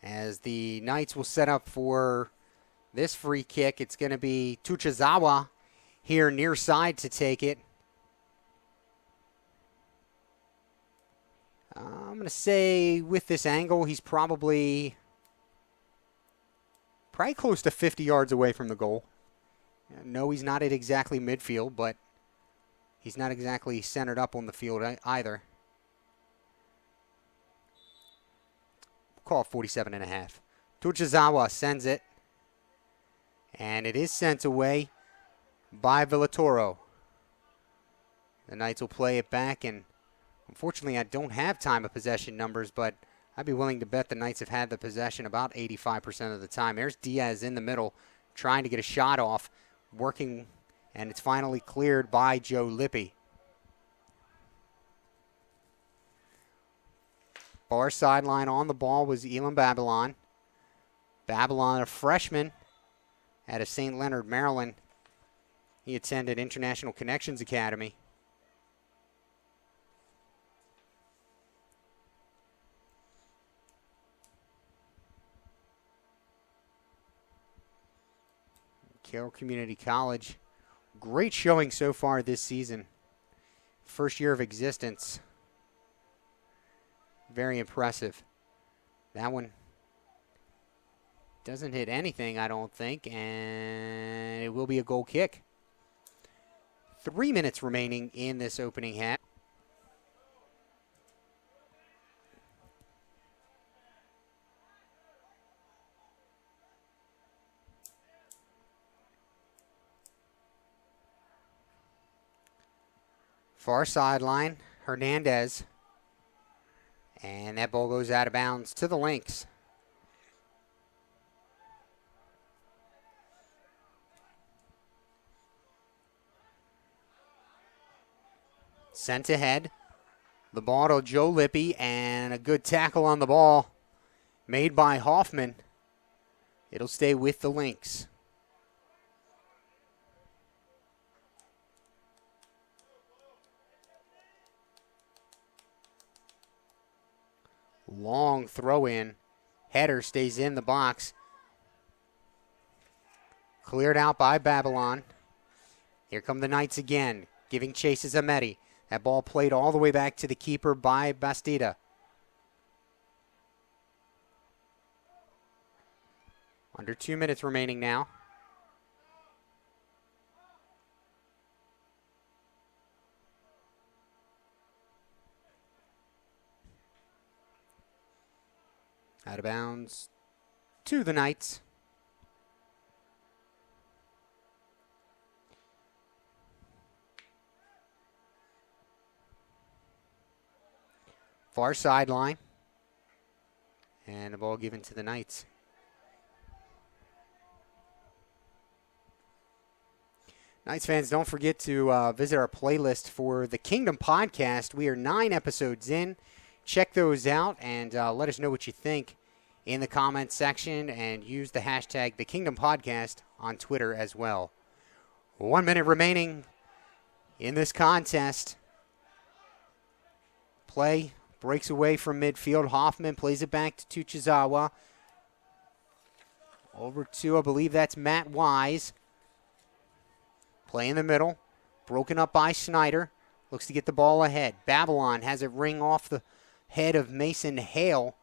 As the Knights will set up for this free kick, it's going to be Tuchazawa here near side to take it. I'm going to say with this angle, he's probably close to 50 yards away from the goal. No, he's not at exactly midfield, but he's not exactly centered up on the field either. Call it 47.5. Tuchazawa sends it, and it is sent away by Villatoro. The Knights will play it back, and unfortunately I don't have time of possession numbers, but I'd be willing to bet the Knights have had the possession about 85% of the time. There's Diaz in the middle trying to get a shot off, working, and it's finally cleared by Joe Lippy. Far sideline on the ball was Elam Babylon. Babylon, a freshman out of St. Leonard, Maryland. He attended International Connections Academy. Carroll Community College. Great showing so far this season. First year of existence. Very impressive. That one doesn't hit anything, I don't think, and it will be a goal kick. 3 minutes remaining in this opening half. Far sideline, Hernandez. And that ball goes out of bounds to the Lynx. Sent ahead. The ball to Joe Lippy, and a good tackle on the ball made by Hoffman. It'll stay with the Lynx. Long throw in. Header stays in the box. Cleared out by Babylon. Here come the Knights again, giving chase to Zametti. That ball played all the way back to the keeper by Bastida. Under 2 minutes remaining now. Out of bounds to the Knights. Far sideline. And the ball given to the Knights. Knights fans, don't forget to visit our playlist for the Kingdom podcast. We are 9 episodes in. Check those out and let us know what you think in the comments section, and use the hashtag The Kingdom Podcast on Twitter as well. 1 minute remaining in this contest. Play breaks away from midfield. Hoffman plays it back to Tuchizawa. Over to, I believe that's Matt Wise. Play in the middle. Broken up by Snyder. Looks to get the ball ahead. Babylon has it ring off the head of Mason Hale.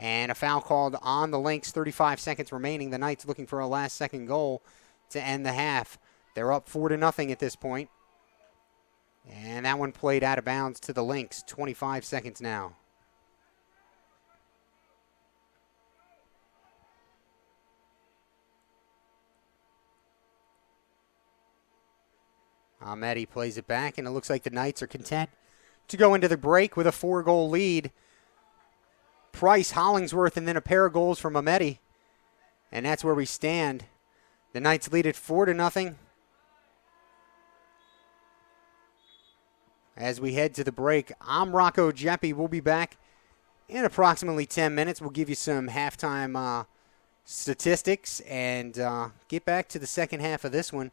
And a foul called on the Lynx. 35 seconds remaining. The Knights looking for a last-second goal to end the half. They're up 4-0 at this point. And that one played out of bounds to the Lynx. 25 seconds now. Ahmedi plays it back, and it looks like the Knights are content to go into the break with a 4-goal lead. Price, Hollingsworth, and then a pair of goals from Ahmedi. And that's where we stand. The Knights lead it 4-0. As we head to the break, I'm Rocco Jeppy. We'll be back in approximately 10 minutes. We'll give you some halftime statistics and get back to the second half of this one.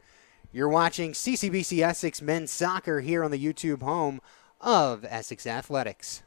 You're watching CCBC Essex men's soccer here on the YouTube home of Essex Athletics.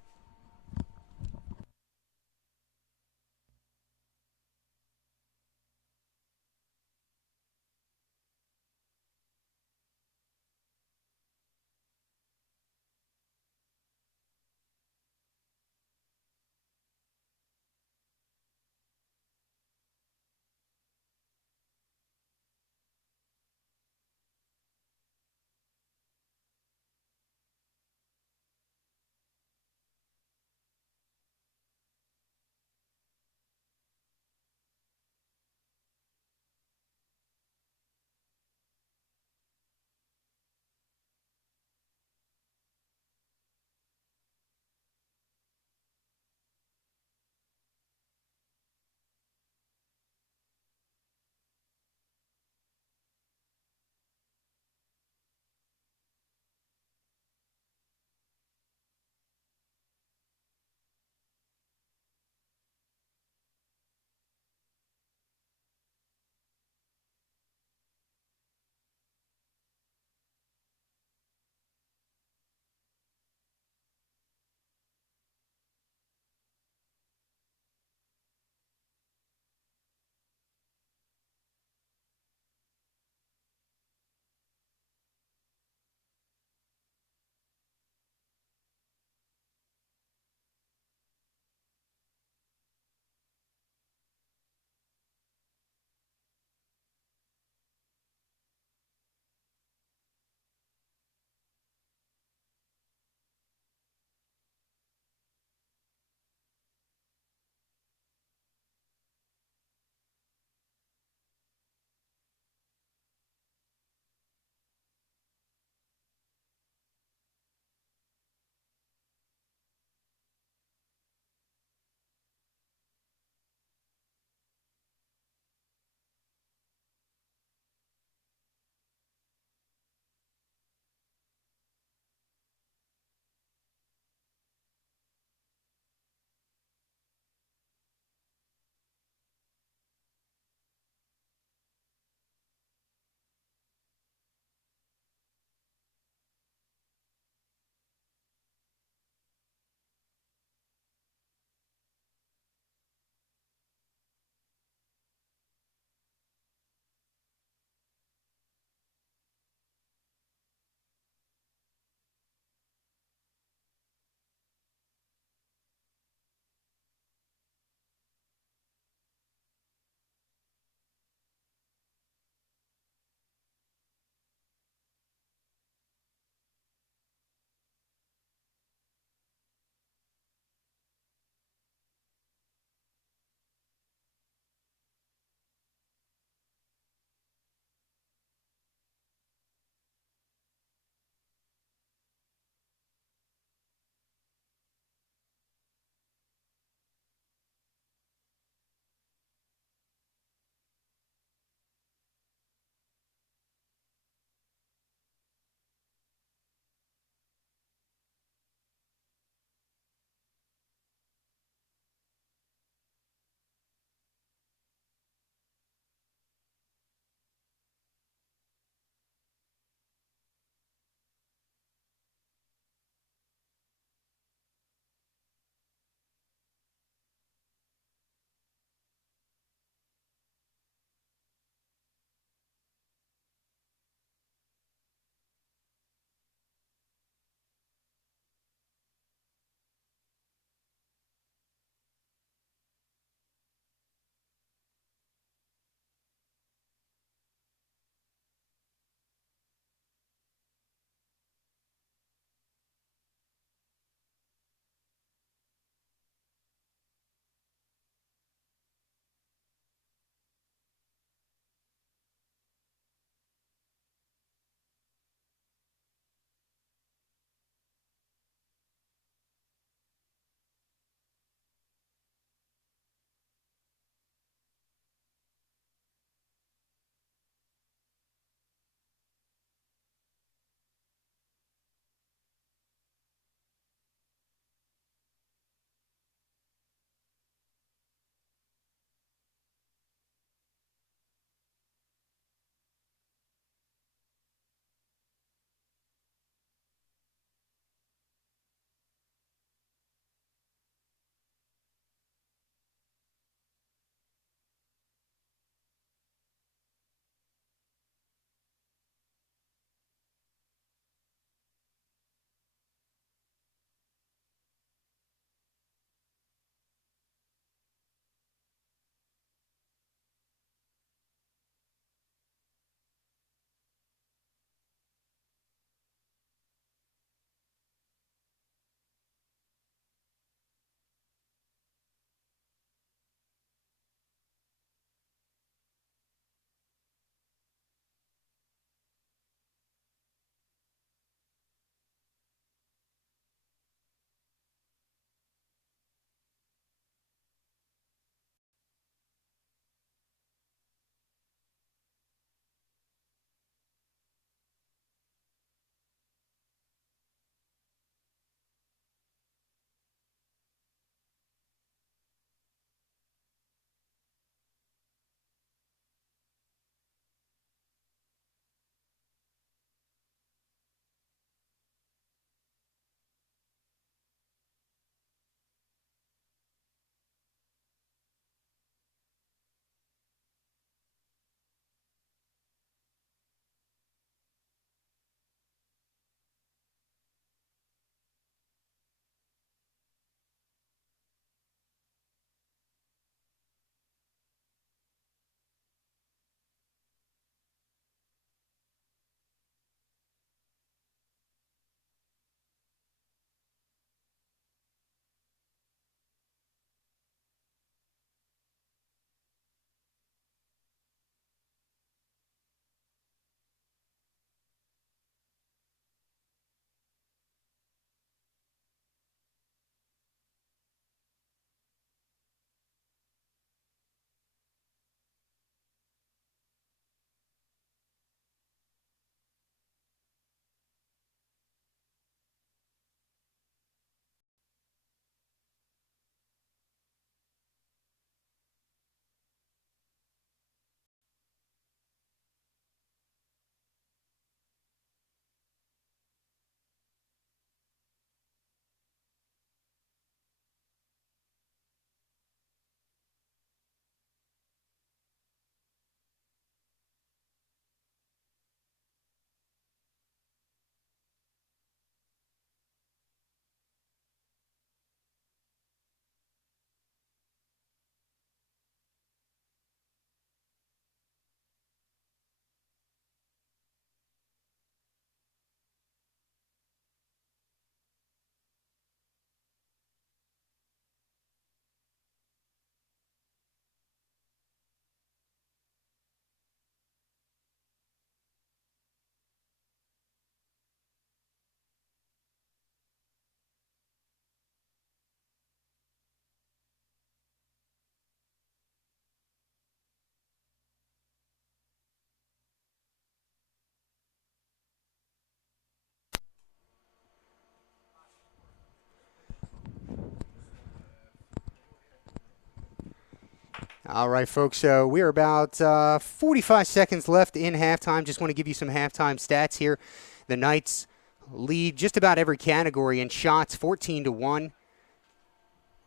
All right, folks. So we're about 45 seconds left in halftime. Just want to give you some halftime stats here. The Knights lead just about every category in shots, 14-1.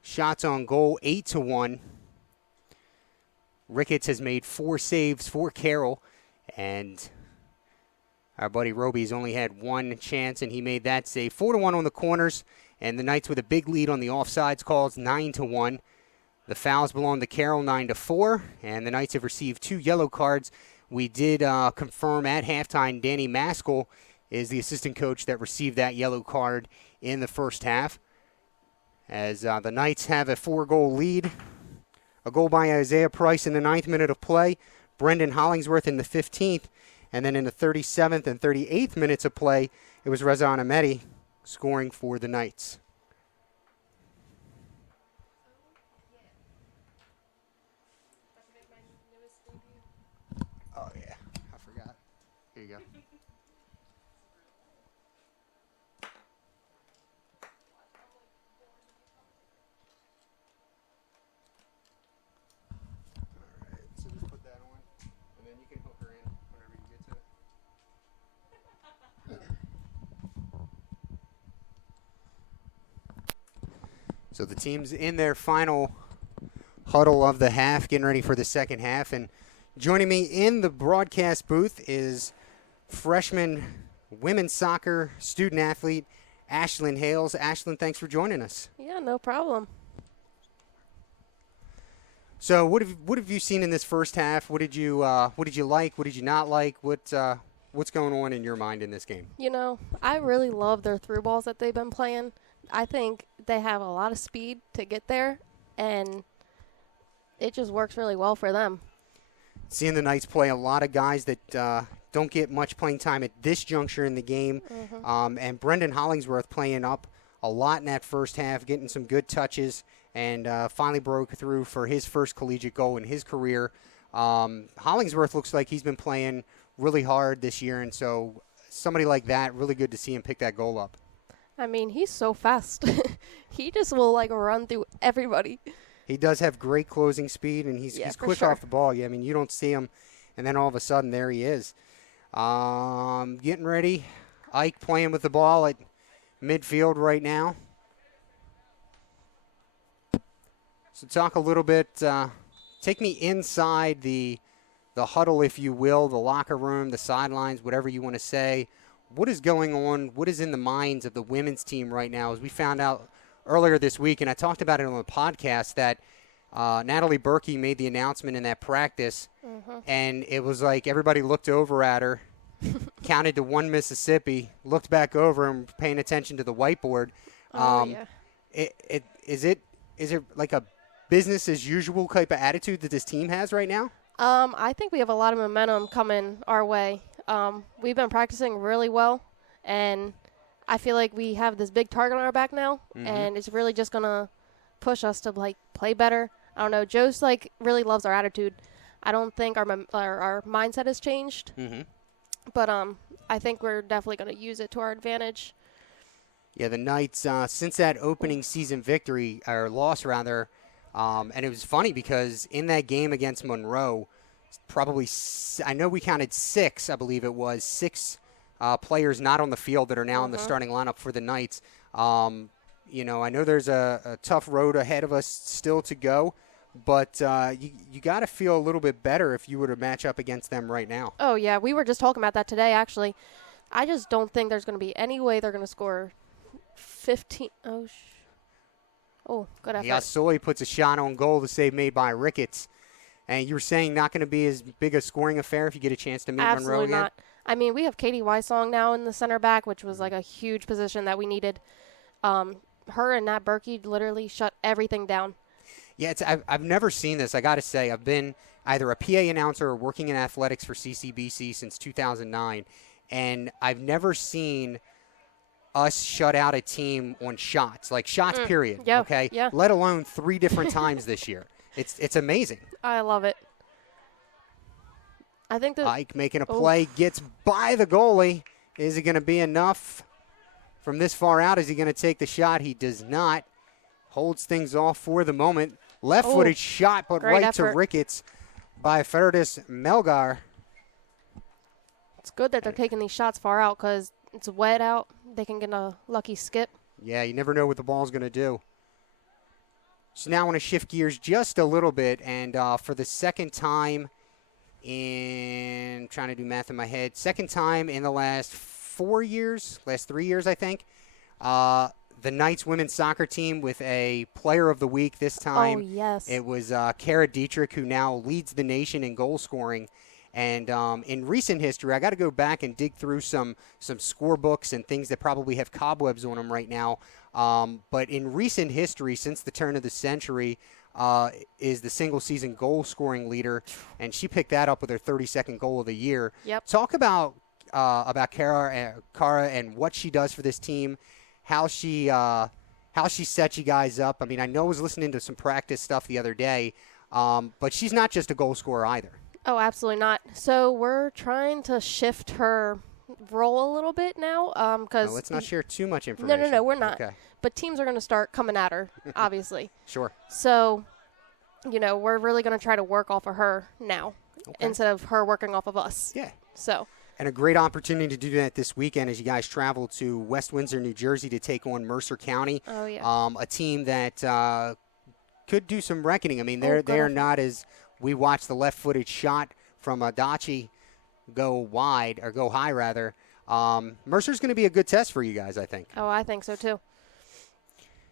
Shots on goal, 8-1. Ricketts has made 4 saves for Carroll, and our buddy Roby's only had 1 chance, and he made that save. 4-1 on the corners, and the Knights with a big lead on the offsides calls, 9-1. The fouls belong to Carroll, 9-4, and the Knights have received 2 yellow cards. We did confirm at halftime Danny Maskell is the assistant coach that received that yellow card in the first half. As the Knights have a 4-goal lead. A goal by Isaiah Price in the 9th minute of play. Brendan Hollingsworth in the 15th. And then in the 37th and 38th minutes of play, it was Reza Ahmedi scoring for the Knights. Oh, yeah. I forgot. Here you go. So just put that on, and then you can hook her in whenever you get to it. So the team's in their final huddle of the half, getting ready for the second half. And joining me in the broadcast booth is freshman women's soccer student athlete Ashlyn Hales. Ashlyn, thanks for joining us. Yeah, no problem. So what have you seen in this first half? What did you like? What did you not like? What's going on in your mind in this game? You know, I really love their through balls that they've been playing. I think they have a lot of speed to get there, and it just works really well for them. Seeing the Knights play a lot of guys that don't get much playing time at this juncture in the game, and Brendan Hollingsworth playing up a lot in that first half, getting some good touches, and finally broke through for his first collegiate goal in his career. Hollingsworth looks like he's been playing really hard this year, and so somebody like that, really good to see him pick that goal up. I mean, he's so fast. He just will, run through everybody. He does have great closing speed, and he's quick off the ball. Yeah, I mean, you don't see him, and then all of a sudden, there he is. Getting ready. Ike playing with the ball at midfield right now. So talk a little bit, take me inside the huddle, if you will, the locker room, the sidelines, whatever you want to say. What is going on? What is in the minds of the women's team right now? As we found out earlier this week, and I talked about it on the podcast, that Natalie Berkey made the announcement in that practice, and it was like everybody looked over at her, counted to 1 Mississippi, looked back over and paying attention to the whiteboard. Yeah. Is it like a business as usual type of attitude that this team has right now? I think we have a lot of momentum coming our way. We've been practicing really well, and I feel like we have this big target on our back now, and it's really just going to push us to, play better. I don't know. Joe's, really loves our attitude. I don't think our mindset has changed, but I think we're definitely going to use it to our advantage. Yeah, the Knights, since that opening season victory, or loss rather, and it was funny because in that game against Monroe, probably, I know we counted 6, I believe it was, 6 players not on the field that are now in the starting lineup for the Knights. You know, I know there's a tough road ahead of us still to go, but you got to feel a little bit better if you were to match up against them right now. Oh, yeah, we were just talking about that today, actually. I just don't think there's going to be any way they're going to score 15. Oh, good effort. Yeah, Soy puts a shot on goal, the save made by Ricketts. And you were saying not going to be as big a scoring affair if you get a chance to meet Monroe again? Absolutely not. I mean, we have Katie Wysong now in the center back, which was a huge position that we needed. Her and Nat Berkey literally shut everything down. Yeah, I've never seen this, I got to say. I've been either a PA announcer or working in athletics for CCBC since 2009, and I've never seen us shut out a team on shots, period, okay? Yeah. Let alone 3 different times this year. It's amazing. I love it. I think that Ike making a play, gets by the goalie. Is it going to be enough from this far out? Is he going to take the shot? He does not. Holds things off for the moment. Left-footed shot, but great right effort. to Ricketts by Ferdis Melgar. It's good that they're taking these shots far out because it's wet out. They can get a lucky skip. Yeah, you never know what the ball's going to do. So now I want to shift gears just a little bit, and for the second time in, trying to do math in my head, second time in the last 3 years, I think, the Knights women's soccer team with a player of the week this time. Oh, yes. It was Kara Dietrich, who now leads the nation in goal scoring. And in recent history, I got to go back and dig through some scorebooks and things that probably have cobwebs on them right now. But in recent history, since the turn of the century, is the single-season goal-scoring leader, and she picked that up with her 32nd goal of the year. Yep. Talk about Kara and what she does for this team, how she sets you guys up. I mean, I know I was listening to some practice stuff the other day, but she's not just a goal scorer either. Oh, absolutely not. So we're trying to shift her role a little bit now. No, let's not share too much information. No, we're not. Okay. But teams are going to start coming at her, obviously. Sure. So, we're really going to try to work off of her now instead of her working off of us. Yeah. So. And a great opportunity to do that this weekend as you guys travel to West Windsor, New Jersey to take on Mercer County. Oh, yeah. A team that could do some reckoning. I mean, they're not as – we watched the left-footed shot from Adachi go wide, or go high, rather. Mercer's going to be a good test for you guys, I think. Oh, I think so, too.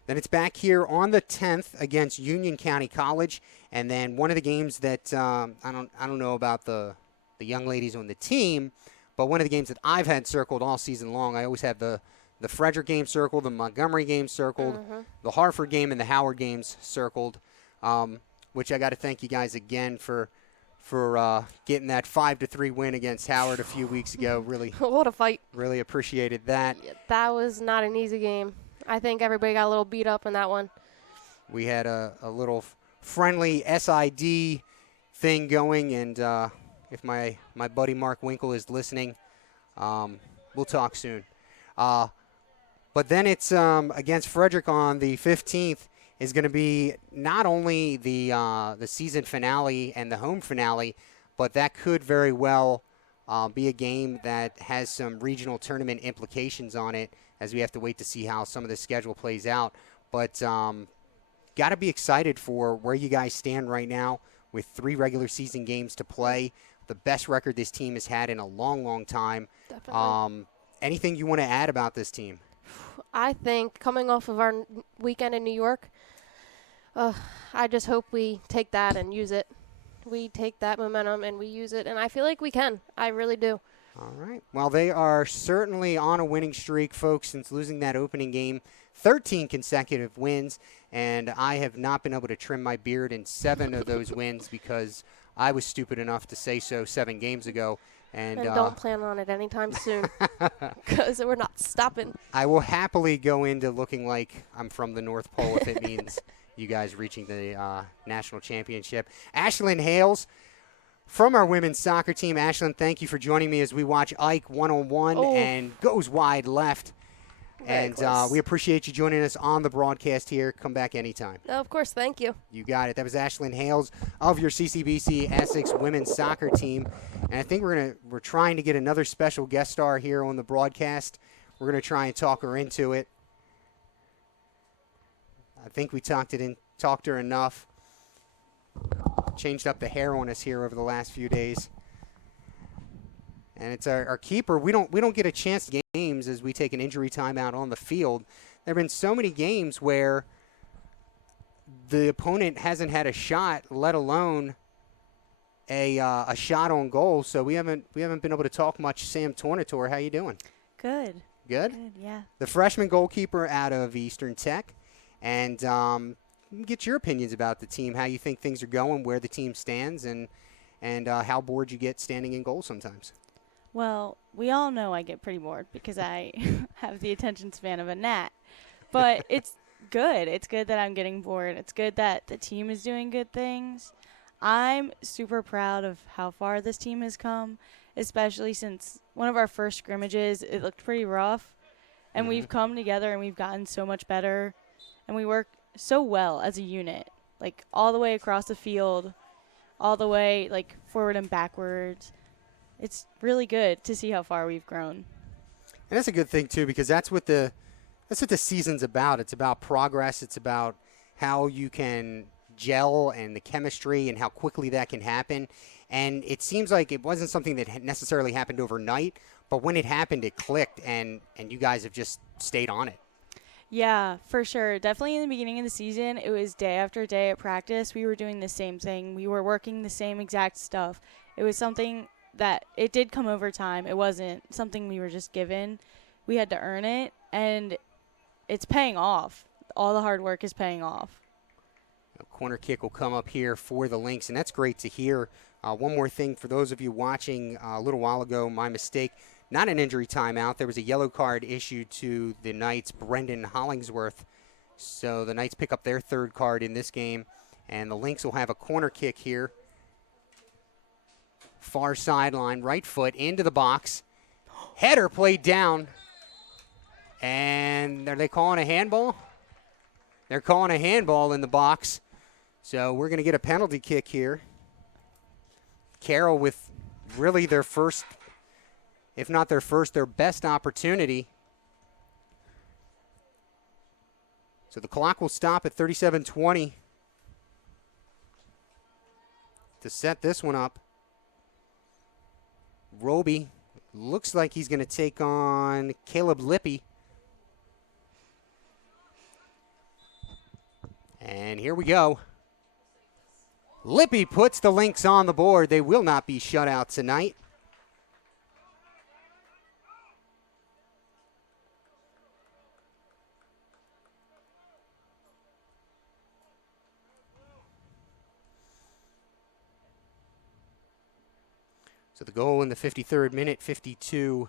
Then it's back here on the 10th against Union County College. And then one of the games that I don't know about the young ladies on the team, but one of the games that I've had circled all season long, I always have the Frederick game circled, the Montgomery game circled, the Hartford game, and the Howard games circled, which I got to thank you guys again for getting that 5-3 win against Howard a few weeks ago. Really, what a fight. Really appreciated that. Yeah, that was not an easy game. I think everybody got a little beat up in that one. We had a little friendly SID thing going, and if my buddy Mark Winkle is listening, we'll talk soon. But then it's against Frederick on the 15th is going to be not only the season finale and the home finale, but that could very well be a game that has some regional tournament implications on it, as we have to wait to see how some of the schedule plays out. But got to be excited for where you guys stand right now with 3 regular season games to play, the best record this team has had in a long, long time. Definitely. Anything you want to add about this team? I think coming off of our weekend in New York, I just hope we take that and use it. We take that momentum and we use it, and I feel like we can. I really do. All right. Well, they are certainly on a winning streak, folks, since losing that opening game. 13 consecutive wins, and I have not been able to trim my beard in 7 of those wins because I was stupid enough to say so 7 games ago. And don't plan on it anytime soon because we're not stopping. I will happily go into looking like I'm from the North Pole if it means you guys reaching the national championship. Ashlyn Hales from our women's soccer team. Ashlyn, thank you for joining me as we watch Ike one-on-one and goes wide left. And we appreciate you joining us on the broadcast here. Come back anytime. Of course, thank you. You got it. That was Ashlyn Hales of your CCBC Essex women's soccer team. And I think we're trying to get another special guest star here on the broadcast. We're going to try and talk her into it. I think we talked her enough. Changed up the hair on us here over the last few days. And it's our keeper. We don't get a chance to games as we take an injury timeout on the field. There have been so many games where the opponent hasn't had a shot, let alone a shot on goal. So we haven't been able to talk much. Sam Tornator, how you doing? Good. Good? Good, yeah. The freshman goalkeeper out of Eastern Tech. And get your opinions about the team, how you think things are going, where the team stands, and how bored you get standing in goal sometimes. Well, we all know I get pretty bored because I have the attention span of a gnat. But it's good. It's good that I'm getting bored. It's good that the team is doing good things. I'm super proud of how far this team has come, especially since one of our first scrimmages, it looked pretty rough. And we've come together and we've gotten so much better. And we work so well as a unit. like all the way across the field, all the way like forward and backwards. It's really good to see how far we've grown. And that's a good thing too, because that's what the season's about. It's about progress. It's about how you can gel and the chemistry and how quickly that can happen. And it seems like it wasn't something that necessarily happened overnight, but when it happened, it clicked, and you guys have just stayed on it. Yeah, for sure. Definitely in the beginning of the season, it was day after day at practice. We were doing the same thing. We were working the same exact stuff. It was something that it did come over time. It wasn't something we were just given. We had to earn it, and it's paying off. All the hard work is paying off. A corner kick will come up here for the Lynx, and that's great to hear. One more thing for those of you watching a little while ago, my mistake, not an injury timeout. There was a yellow card issued to the Knights, Brendan Hollingsworth. So the Knights pick up their third card in this game, and the Lynx will have a corner kick here. Far sideline, right foot into the box. Header played down. And are they calling a handball? They're calling a handball in the box. So we're going to get a penalty kick here. Carroll with really their first, if not their first, their best opportunity. So the clock will stop at 37:20 to set this one up. Roby looks like he's going to take on Caleb Lippy. And here we go. Lippy puts the Lynx on the board. They will not be shut out tonight. So the goal in the 53rd minute, 52-40.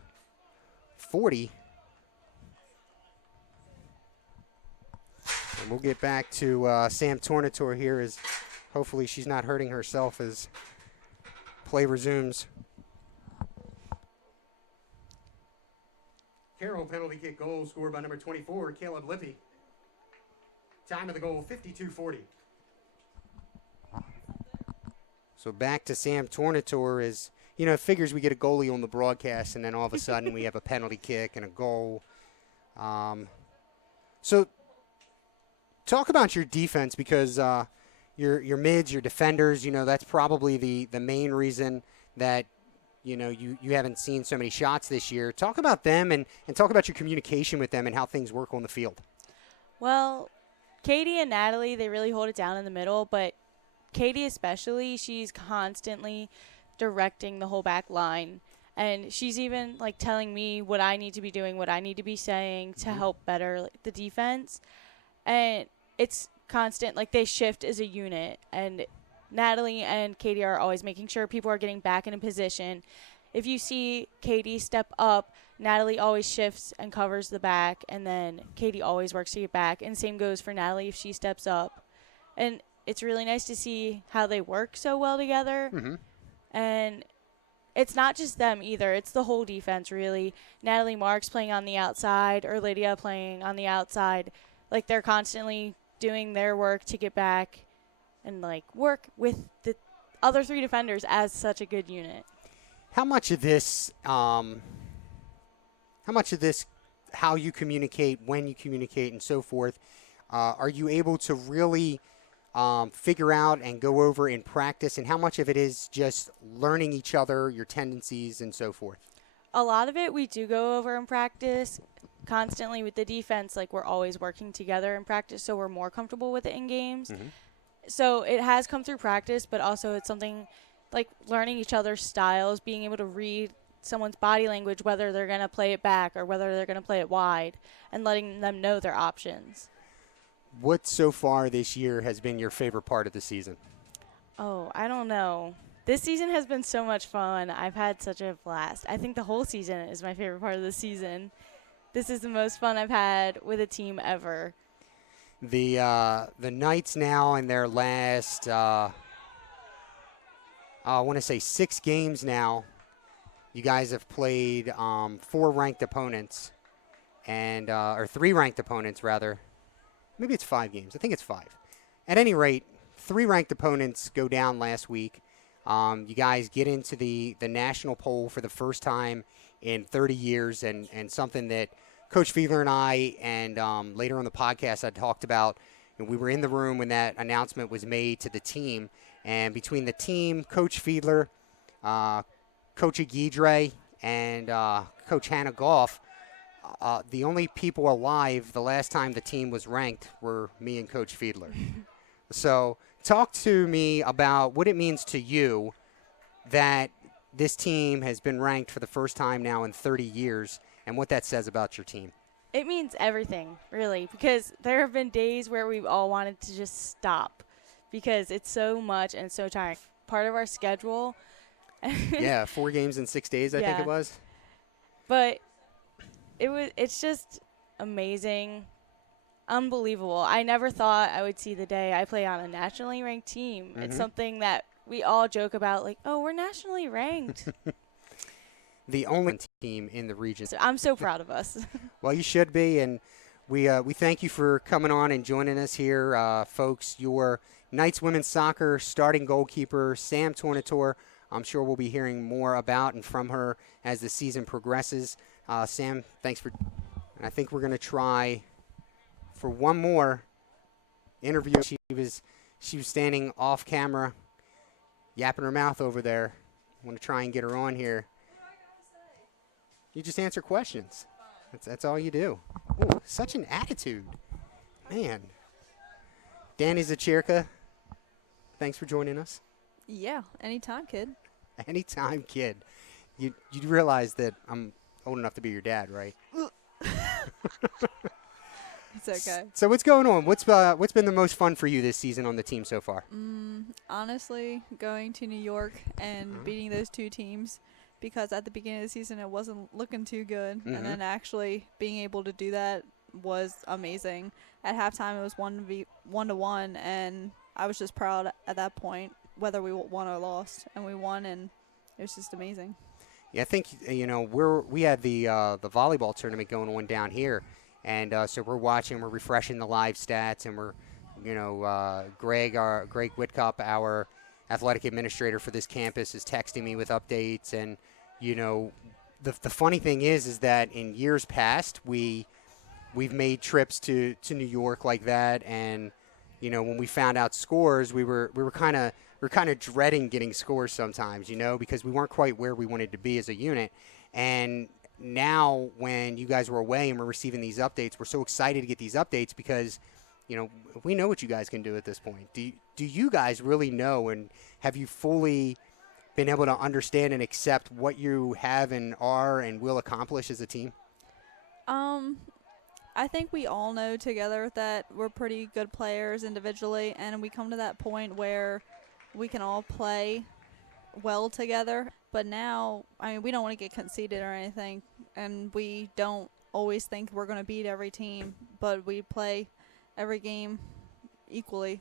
And we'll get back to Sam Tornator here, as hopefully she's not hurting herself as play resumes. Carroll penalty kick goal scored by number 24, Caleb Lippy. Time of the goal, 52-40. So back to Sam Tornator as, you know, it figures we get a goalie on the broadcast, and then all of a sudden we have a penalty kick and a goal. So talk about your defense, because your mids, your defenders, you know, that's probably the main reason that, you know, you haven't seen so many shots this year. Talk about them and talk about your communication with them and how things work on the field. Well, Katie and Natalie, they really hold it down in the middle, but Katie especially, she's constantly directing the whole back line. And she's even, like, telling me what I need to be doing, what I need to be saying to help better the defense. And it's constant. Like, they shift as a unit. And Natalie and Katie are always making sure people are getting back in a position. If you see Katie step up, Natalie always shifts and covers the back. And then Katie always works to get back. And same goes for Natalie if she steps up. And it's really nice to see how they work so well together. Mm-hmm. And it's not just them either. It's the whole defense, really. Natalie Marks playing on the outside or Lydia playing on the outside. Like, they're constantly doing their work to get back and, like, work with the other three defenders as such a good unit. How much of this, how you communicate, when you communicate, and so forth, are you able to really figure out and go over in practice, and how much of it is just learning each other, your tendencies, and so forth? A lot of it we do go over in practice constantly with the defense. Like, we're always working together in practice, so we're more comfortable with it in games. Mm-hmm. So it has come through practice, but also it's something like learning each other's styles, being able to read someone's body language, whether they're going to play it back or whether they're going to play it wide, and letting them know their options. What so far this year has been your favorite part of the season? Oh, I don't know. This season has been so much fun. I've had such a blast. I think the whole season is my favorite part of the season. This is the most fun I've had with a team ever. The Knights now in their last, I want to say 6 games now, you guys have played 4 ranked opponents, and or 3 ranked opponents, rather. Maybe it's 5 games. I think it's 5. At any rate, 3 ranked opponents go down last week. You guys get into the national poll for the first time in 30 years, and something that Coach Fiedler and I, and later on the podcast, I talked about. And we were in the room when that announcement was made to the team, and between the team, Coach Fiedler, Coach Aguidre, and Coach Hannah Goff, the only people alive the last time the team was ranked were me and Coach Fiedler. So talk to me about what it means to you that this team has been ranked for the first time now in 30 years, and what that says about your team. It means everything, really, because there have been days where we've all wanted to just stop because it's so much and so tiring. Part of our schedule. Yeah, 4 games in 6 days, I think it was. But it's just amazing, unbelievable. I never thought I would see the day I play on a nationally ranked team. Mm-hmm. It's something that we all joke about, like, oh, we're nationally ranked. The only team in the region. So I'm so proud of us. Well, you should be, and we thank you for coming on and joining us here, folks. Your Knights women's soccer starting goalkeeper, Sam Tornatore, I'm sure we'll be hearing more about and from her as the season progresses. Sam, thanks for. And I think we're going to try for one more interview. She was standing off camera, yapping her mouth over there. I want to try and get her on here. You just answer questions. That's all you do. Ooh, such an attitude. Man. Danny Zachirka, thanks for joining us. Yeah, anytime, kid. Anytime, kid. You realize that I'm old enough to be your dad, right? It's okay. So what's going on? What's been the most fun for you this season on the team so far? Honestly, going to New York and beating those 2 teams. Because at the beginning of the season, it wasn't looking too good. Mm-hmm. And then actually being able to do that was amazing. At halftime, it was 1-1, and I was just proud at that point, whether we won or lost. And we won, and it was just amazing. Yeah, I think, we had the volleyball tournament going on down here. And so we're watching, we're refreshing the live stats, and we're, Greg Whitcup, our athletic administrator for this campus, is texting me with updates. And the funny thing is that in years past we've made trips to New York like that, and when we found out scores, we were kind of dreading getting scores sometimes, because we weren't quite where we wanted to be as a unit. And now when you guys were away and we're receiving these updates, we're so excited to get these updates because we know what you guys can do at this point. Do you guys really know, and have you fully been able to understand and accept what you have and are and will accomplish as a team? I think we all know together that we're pretty good players individually, and we come to that point where we can all play well together. But now, we don't want to get conceited or anything, and we don't always think we're going to beat every team, but we play every game equally.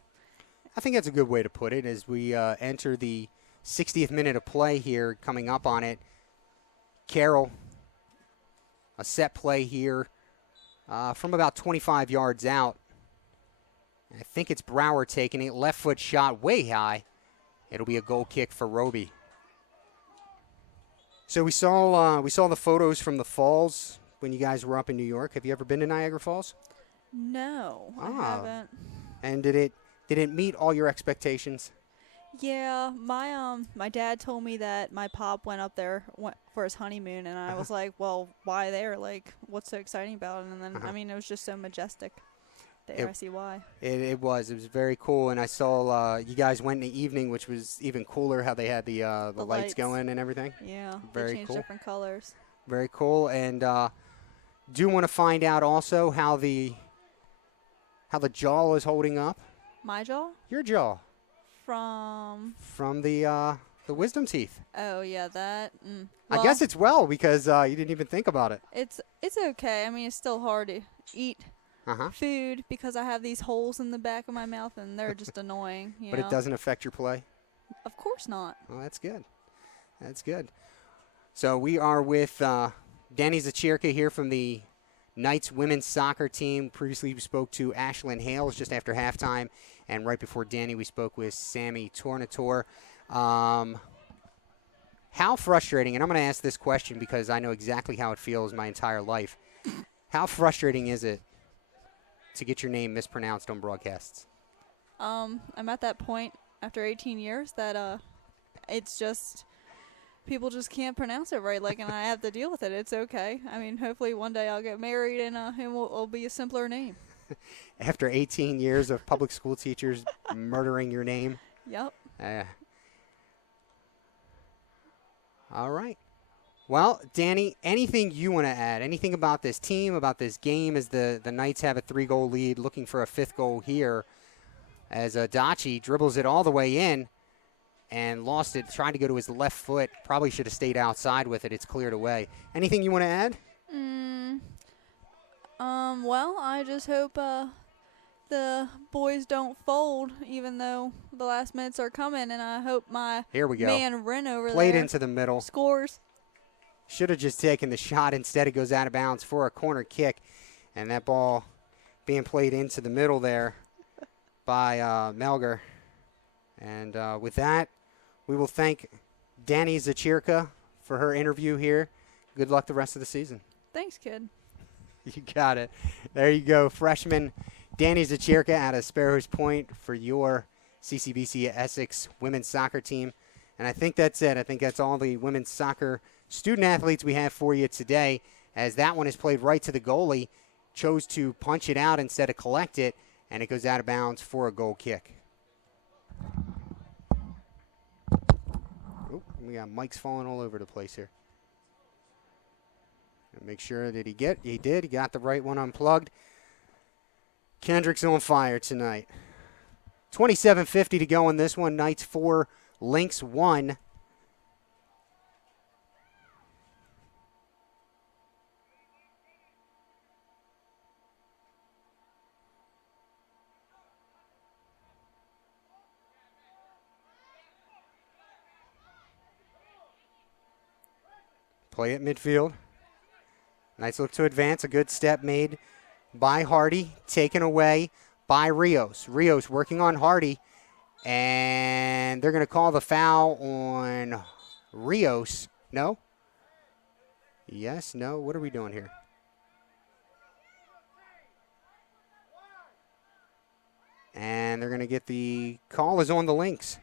I think that's a good way to put it as we enter the 60th minute of play here, coming up on it. Carroll, a set play here from about 25 yards out. I think it's Brower taking it. Left foot shot way high. It'll be a goal kick for Roby. So we saw the photos from the falls when you guys were up in New York. Have you ever been to Niagara Falls? No, I haven't. And did it meet all your expectations? Yeah, my dad told me that my pop went up there for his honeymoon, and I was like, well, why there? Like, what's so exciting about it? And then, it was just so majestic. I see why. It was very cool, and I saw you guys went in the evening, which was even cooler, how they had the lights going and everything. Yeah, very they changed cool. Different colors. Very cool, and do want to find out also how the jaw is holding up. My jaw? Your jaw. From the wisdom teeth. Oh yeah, that. Well, I guess it's well because you didn't even think about it. It's okay. It's still hard to eat food because I have these holes in the back of my mouth and they're just annoying. But it doesn't affect your play? Of course not. Well, that's good. That's good. So we are with Danny Zachirka here from the Knights women's soccer team. Previously we spoke to Ashlyn Hales just after halftime. And right before Danny, we spoke with Sammy Tornator. How frustrating, and I'm going to ask this question because I know exactly how it feels my entire life. How frustrating is it to get your name mispronounced on broadcasts? I'm at that point after 18 years that it's just people just can't pronounce it right. Like, and I have to deal with it. It's okay. I mean, hopefully one day I'll get married and it'll be a simpler name. After 18 years of public school teachers murdering your name? Yep. All right. Well, Danny, anything you want to add? Anything about this team, about this game as the Knights have a 3-goal lead, looking for a 5th goal here as Adachi dribbles it all the way in and lost it, trying to go to his left foot. Probably should have stayed outside with it. It's cleared away. Anything you want to add? Well, I just hope the boys don't fold, even though the last minutes are coming, and I hope my Here we go. man Ren over Played there into the middle. scores. Should have just taken the shot. Instead, it goes out of bounds for a corner kick, and that ball being played into the middle there by Melger. And with that, we will thank Danny Zachirka for her interview here. Good luck the rest of the season. Thanks, kid. You got it. There you go. Freshman Danny Zachirka out of Sparrows Point for your CCBC Essex women's soccer team. And I think that's it. I think that's all the women's soccer student athletes we have for you today, as that one is played right to the goalie, chose to punch it out instead of collect it, and it goes out of bounds for a goal kick. Oh, we got mics falling all over the place here. Make sure that he did. He got the right one unplugged. Kendrick's on fire tonight. 27:50 to go in this one. Knights 4, Lynx 1. Play at midfield. Knights look to advance. A good step made by Hardy, taken away by Rios. Rios working on Hardy, and they're going to call the foul on Rios. No? Yes, no? What are we doing here? And they're going to get the call is on the Lynx.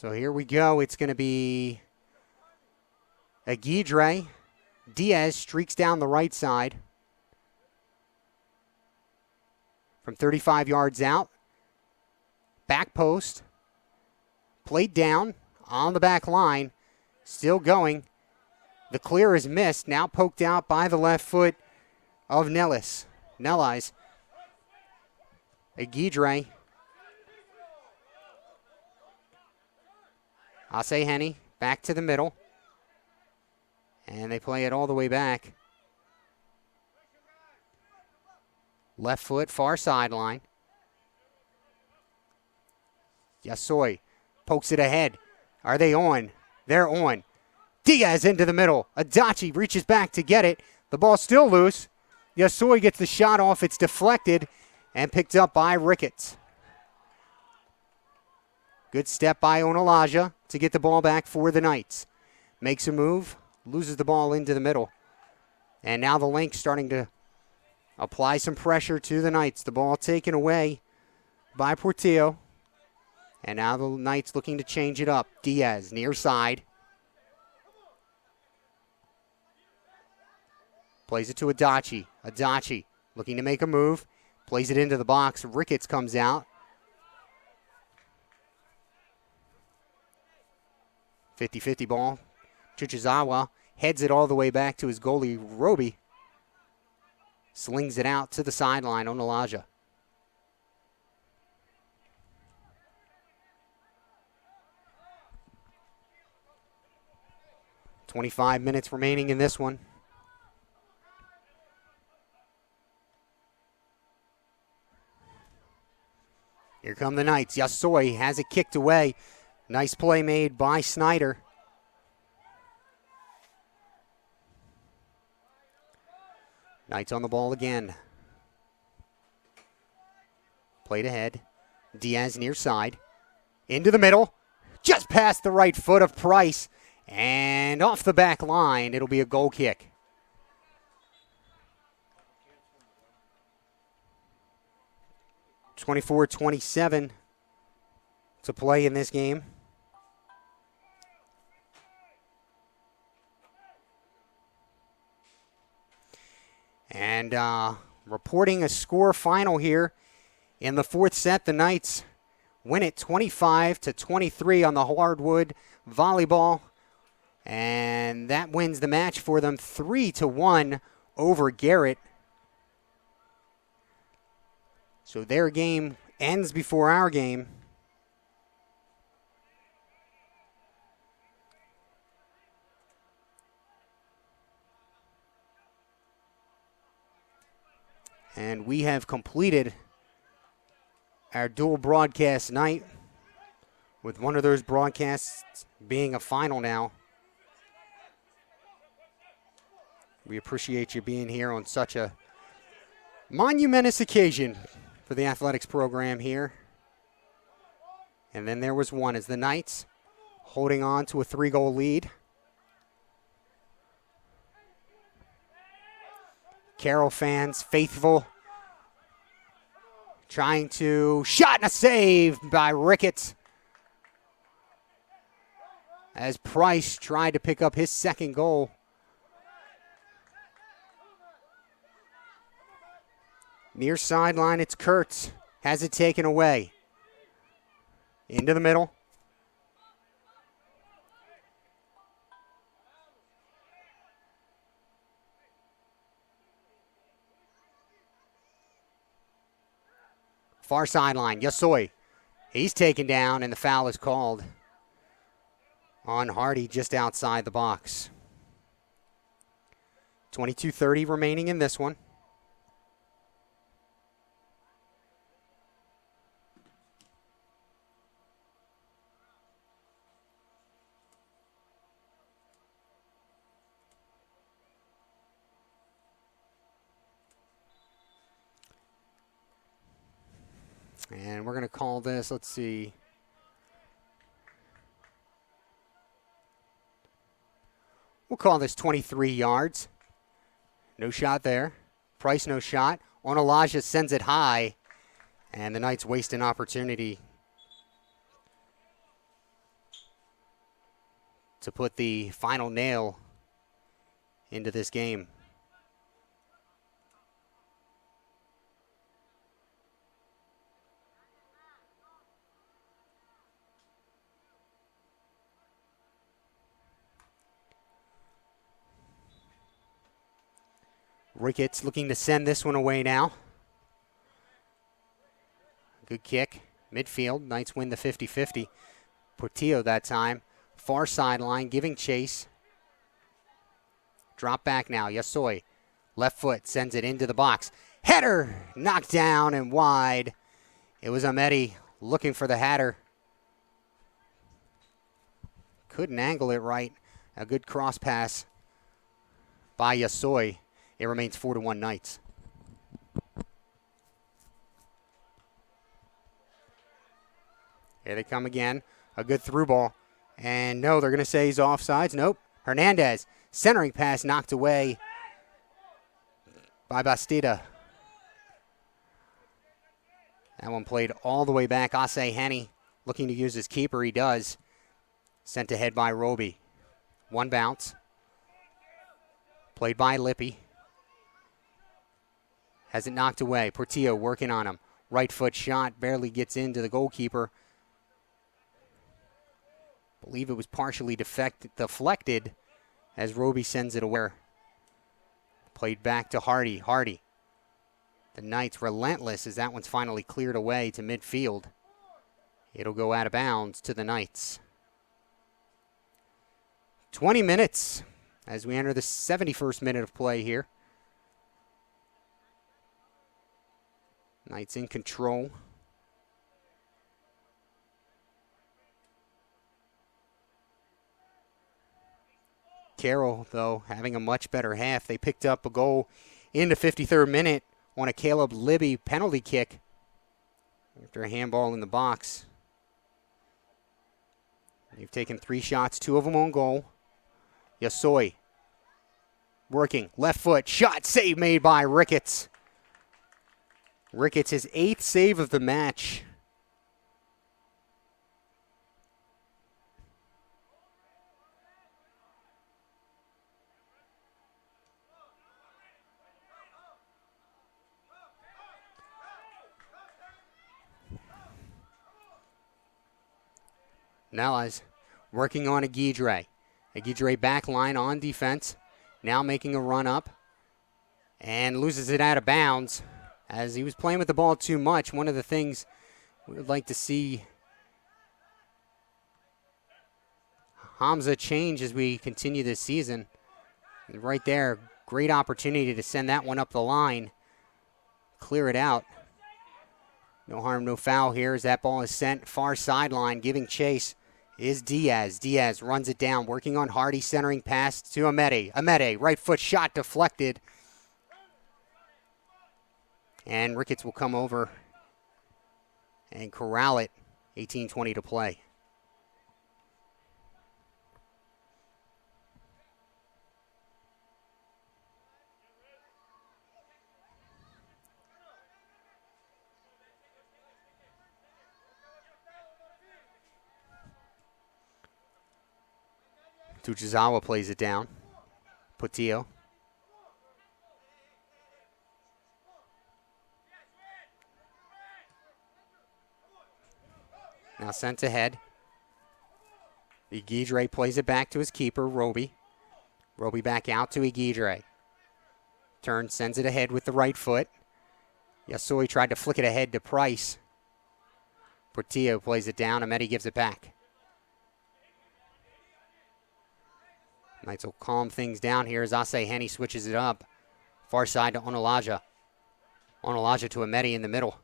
So here we go. It's going to be Aguirre. Diaz streaks down the right side from 35 yards out. Back post. Played down on the back line. Still going. The clear is missed. Now poked out by the left foot of Nellis. Aguirre. Ase Henny back to the middle. And they play it all the way back. Left foot, far sideline. Yasoy pokes it ahead. Are they on? They're on. Diaz into the middle. Adachi reaches back to get it. The ball's still loose. Yasoy gets the shot off. It's deflected and picked up by Ricketts. Good step by Onalaja to get the ball back for the Knights. Makes a move, loses the ball into the middle. And now the Lynx starting to apply some pressure to the Knights. The ball taken away by Portillo. And now the Knights looking to change it up. Diaz, near side. Plays it to Adachi. Adachi looking to make a move. Plays it into the box. Ricketts comes out. 50-50 ball. Chichizawa heads it all the way back to his goalie, Roby. Slings it out to the sideline, Onalaja. .25 minutes remaining in this one. Here come the Knights. Yasoy has it kicked away. Nice play made by Snyder. Knights on the ball again. Played ahead. Diaz near side. Into the middle. Just past the right foot of Price. And off the back line, it'll be a goal kick. (24-27) to play in this game. And reporting a score final here in the fourth set. The Knights win it 25-23 on the hardwood volleyball. And that wins the match for them 3-1 over Garrett. So their game ends before our game. And we have completed our dual broadcast night, with one of those broadcasts being a final now. We appreciate you being here on such a monumentous occasion for the athletics program here. And then there was one as the Knights holding on to a 3-goal lead. Carroll fans faithful, trying to shot and a save by Ricketts as Price tried to pick up his second goal. Near sideline, it's Kurtz. Has it taken away. Into the middle. Far sideline, Yasoi. He's taken down, and the foul is called on Hardy just outside the box. 22:30 remaining in this one. And we're going to call this, let's see. We'll call this 23 yards. No shot there. Price, no shot. Onalaja sends it high, and the Knights waste an opportunity to put the final nail into this game. Ricketts looking to send this one away now. Good kick. Midfield. Knights win the 50-50. Portillo that time. Far sideline giving chase. Drop back now. Yasoi. Left foot sends it into the box. Header knocked down and wide. It was Ameti looking for the header. Couldn't angle it right. A good cross pass by Yasoi. It remains 4-1 Knights. Here they come again. A good through ball. And no, they're going to say he's offsides. Nope. Hernandez. Centering pass knocked away by Bastida. That one played all the way back. Ase Henny looking to use his keeper. He does. Sent ahead by Roby. One bounce. Played by Lippy. Has it knocked away. Portillo working on him. Right foot shot. Barely gets into the goalkeeper. Believe it was partially deflected as Roby sends it away. Played back to Hardy. Hardy. The Knights relentless as that one's finally cleared away to midfield. It'll go out of bounds to the Knights. 20 minutes as we enter the 71st minute of play here. Knights in control. Carroll, though, having a much better half. They picked up a goal in the 53rd minute on a Caleb Libby penalty kick after a handball in the box. They've taken 3 shots, 2 of them on goal. Yasoi working, left foot, shot, save made by Ricketts. Ricketts, his 8th save of the match. Nellas working on Aguirre. Aguirre back line on defense. Now making a run up. And loses it out of bounds. As he was playing with the ball too much, one of the things we would like to see Hamza change as we continue this season. Right there, great opportunity to send that one up the line. Clear it out. No harm, no foul here as that ball is sent far sideline. Giving chase is Diaz. Diaz runs it down, working on Hardy, centering pass to Amede. Amede, right foot shot deflected. And Ricketts will come over and corral it. 18:20 to play. Tuchizawa plays it down. Portillo. Now sent ahead. Aguirre plays it back to his keeper, Roby. Roby back out to Aguirre. Turns, sends it ahead with the right foot. Yasoi tried to flick it ahead to Price. Portillo plays it down. Amedi gives it back. Knights will calm things down here as Ase Henny switches it up. Far side to Onalaja. Onalaja to Amedi in the middle.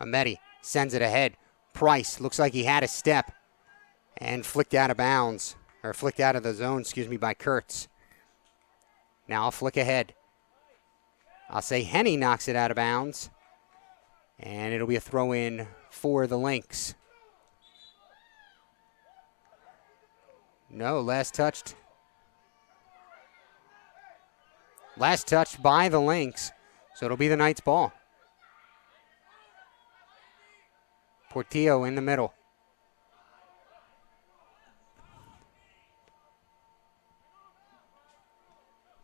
Amedi sends it ahead. Price looks like he had a step and flicked out of bounds, or flicked out of the zone, by Kurtz. Now I'll flick ahead. I'll say Henny knocks it out of bounds, and it'll be a throw in for the Lynx. No, last touched by the Lynx, so it'll be the Knights' ball. Portillo in the middle.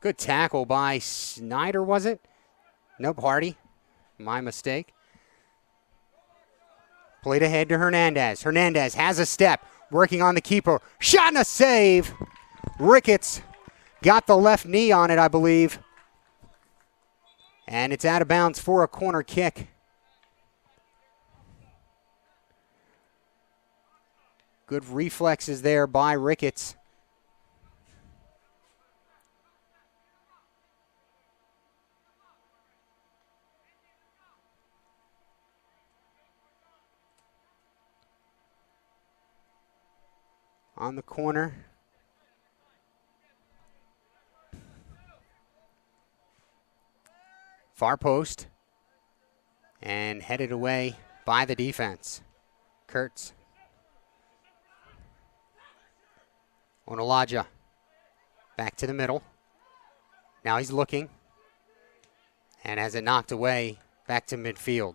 Good tackle by Snyder, was it? Nope, Hardy. My mistake. Played ahead to Hernandez. Hernandez has a step, working on the keeper. Shot and a save. Ricketts got the left knee on it, I believe. And it's out of bounds for a corner kick. Good reflexes there by Ricketts. On the corner. Far post. And headed away by the defense. Kurtz. Onalaja. Back to the middle. Now he's looking. And has it knocked away back to midfield.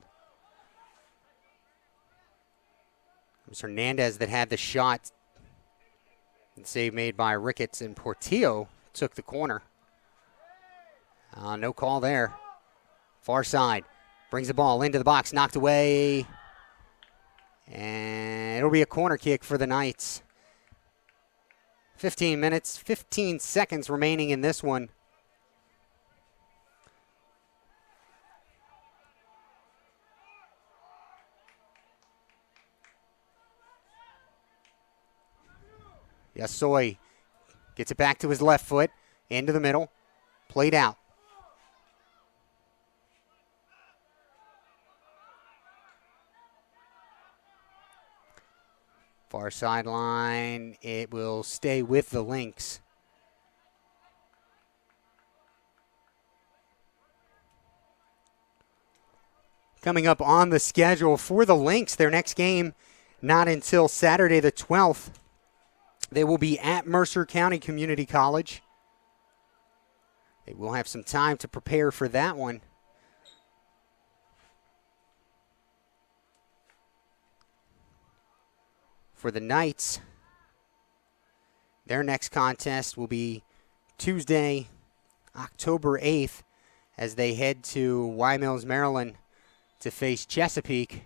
It was Hernandez that had the shot. And save made by Ricketts, and Portillo took the corner. No call there. Far side. Brings the ball into the box. Knocked away. And it'll be a corner kick for the Knights. 15 minutes, 15 seconds remaining in this one. Yasoi gets it back to his left foot, into the middle, played out. Far sideline, it will stay with the Lynx. coming up on the schedule for the Lynx. Their next game not until Saturday the 12th. They will be at Mercer County Community College. They will have some time to prepare for that one. For the Knights, their next contest will be Tuesday, October 8th, as they head to Y Mills, Maryland to face Chesapeake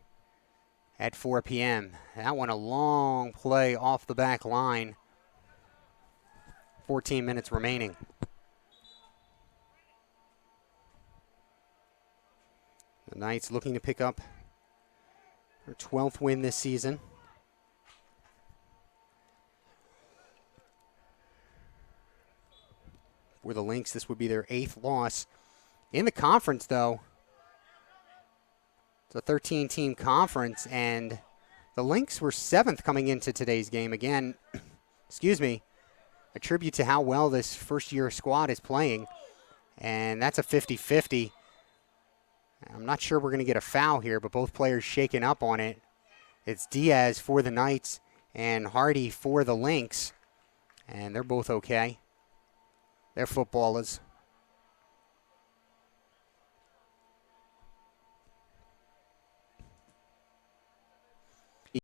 at 4 p.m. That one a long play off the back line. 14 minutes remaining. The Knights looking to pick up their 12th win this season. For the Lynx, this would be their 8th loss. In the conference, though, it's a 13-team conference, and the Lynx were 7th coming into today's game. Again, excuse me, a tribute to how well this first-year squad is playing, and that's a 50-50. I'm not sure we're going to get a foul here, but both players shaking up on it. It's Diaz for the Knights and Hardy for the Lynx, and they're both okay. They're footballers.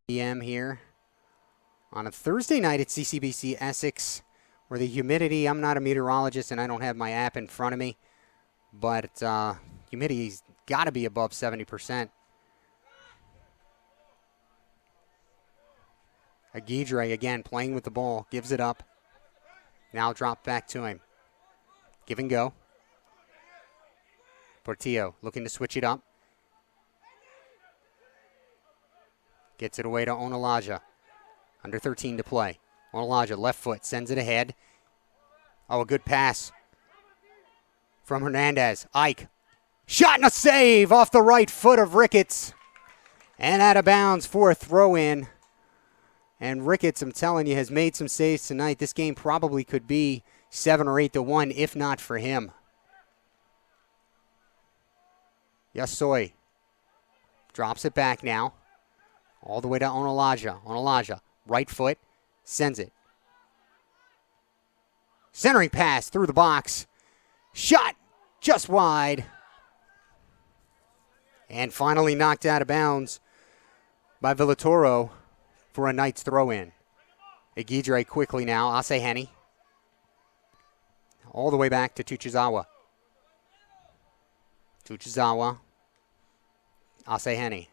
PM here on a Thursday night at CCBC Essex, where the humidity, I'm not a meteorologist and I don't have my app in front of me, but humidity's got to be above 70%. Aguidre again playing with the ball, gives it up. Now drop back to him. Give and go. Portillo looking to switch it up. Gets it away to Onalaja. Under 13 to play. Onalaja, left foot, sends it ahead. Oh, a good pass from Hernandez. Ike. Shot and a save off the right foot of Ricketts. And out of bounds for a throw-in. And Ricketts, I'm telling you, has made some saves tonight. This game probably could be 7 or 8-1, if not for him. Yasoy drops it back now. All the way to Onalaja. Onalaja, right foot, sends it. Centering pass through the box. Shot just wide. And finally knocked out of bounds by Villatoro for a Knights throw-in. Aguidre quickly now. Aseheni. All the way back to Tuchizawa. Tuchizawa. Aseheni.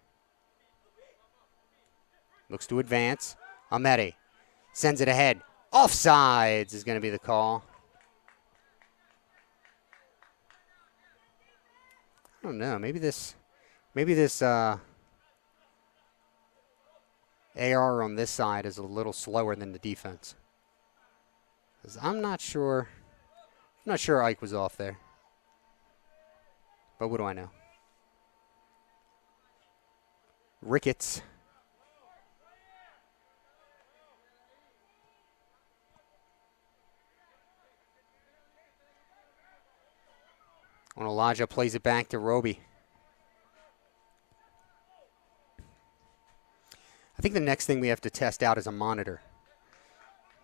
Looks to advance. Ameri sends it ahead. Offsides is going to be the call. I don't know. Maybe this AR on this side is a little slower than the defense. 'Cause I'm not sure Ike was off there. But what do I know? Ricketts. Onalaja plays it back to Roby. I think the next thing we have to test out is a monitor.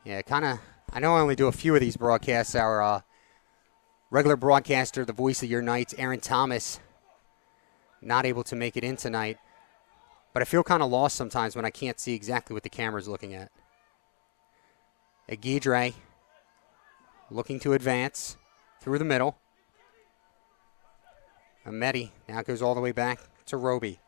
Yeah, I know I only do a few of these broadcasts. Our regular broadcaster, the voice of your Knights, Aaron Thomas, not able to make it in tonight. But I feel kind of lost sometimes when I can't see exactly what the camera's looking at. Aguidre looking to advance through the middle. Ameti now goes all the way back to Roby.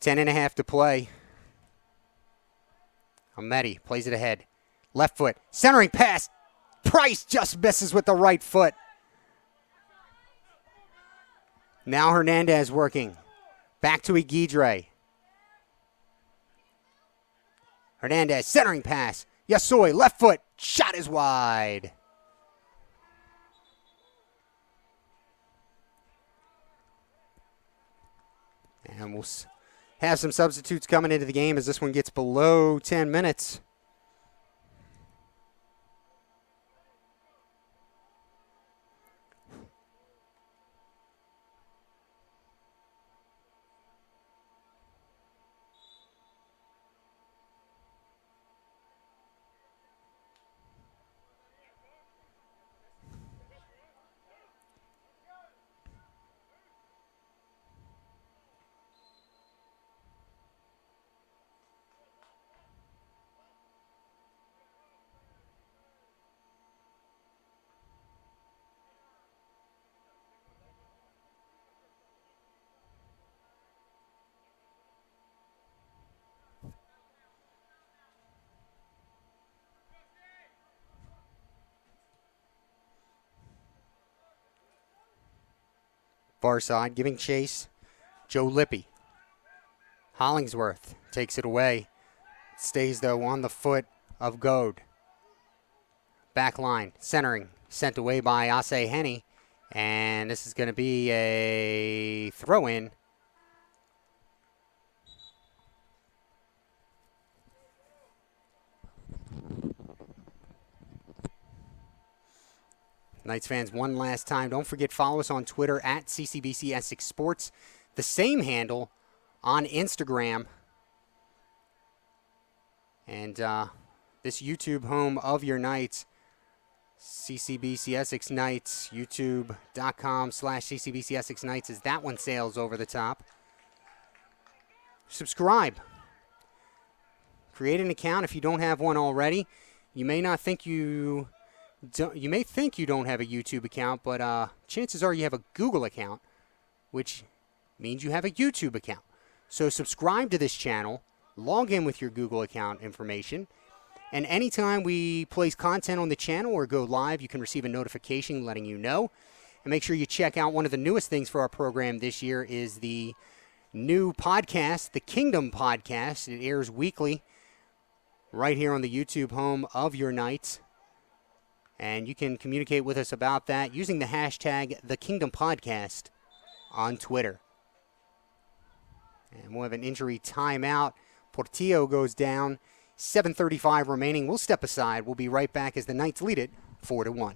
Ten and a half to play. Ameti plays it ahead. Left foot. Centering pass. Price just misses with the right foot. Now Hernandez working. Back to Aguidre. Hernandez, centering pass. Yasoy, left foot. Shot is wide. And we'll have some substitutes coming into the game as this one gets below 10 minutes. Far side, giving chase. Joe Lippy. Hollingsworth takes it away. Stays, though, on the foot of Goad. Back line, centering, sent away by Ase Henny. And this is going to be a throw-in. Knights fans, one last time, don't forget, follow us on Twitter at CCBC Essex Sports. The same handle on Instagram. And this YouTube home of your Knights, CCBC Essex Knights, youtube.com/CCBC Essex Knights, as that one sails over the top. Subscribe. Create an account if you don't have one already. You may not think you may think you don't have a YouTube account, but chances are you have a Google account, which means you have a YouTube account. So subscribe to this channel, log in with your Google account information, and anytime we place content on the channel or go live, you can receive a notification letting you know. And make sure you check out one of the newest things for our program this year is the new podcast, the Kingdom Podcast. It airs weekly right here on the YouTube home of your Knights. And you can communicate with us about that using the hashtag #TheKingdomPodcast on Twitter. And we'll have an injury timeout. Portillo goes down. 7:35 remaining. We'll step aside. We'll be right back as the Knights lead it 4-1.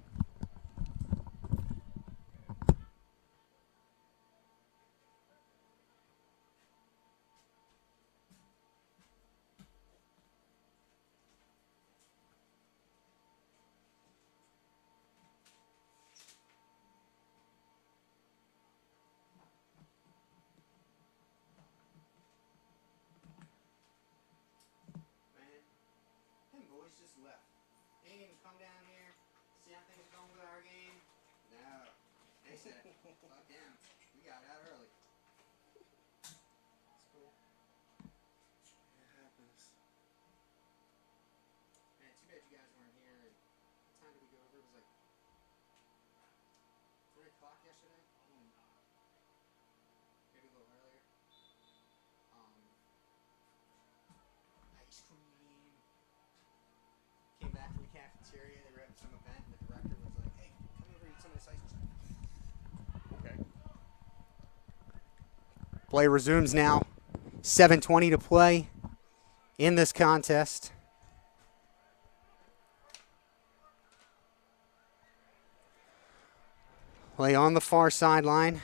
Play resumes now. 7:20 to play in this contest. Play on the far sideline.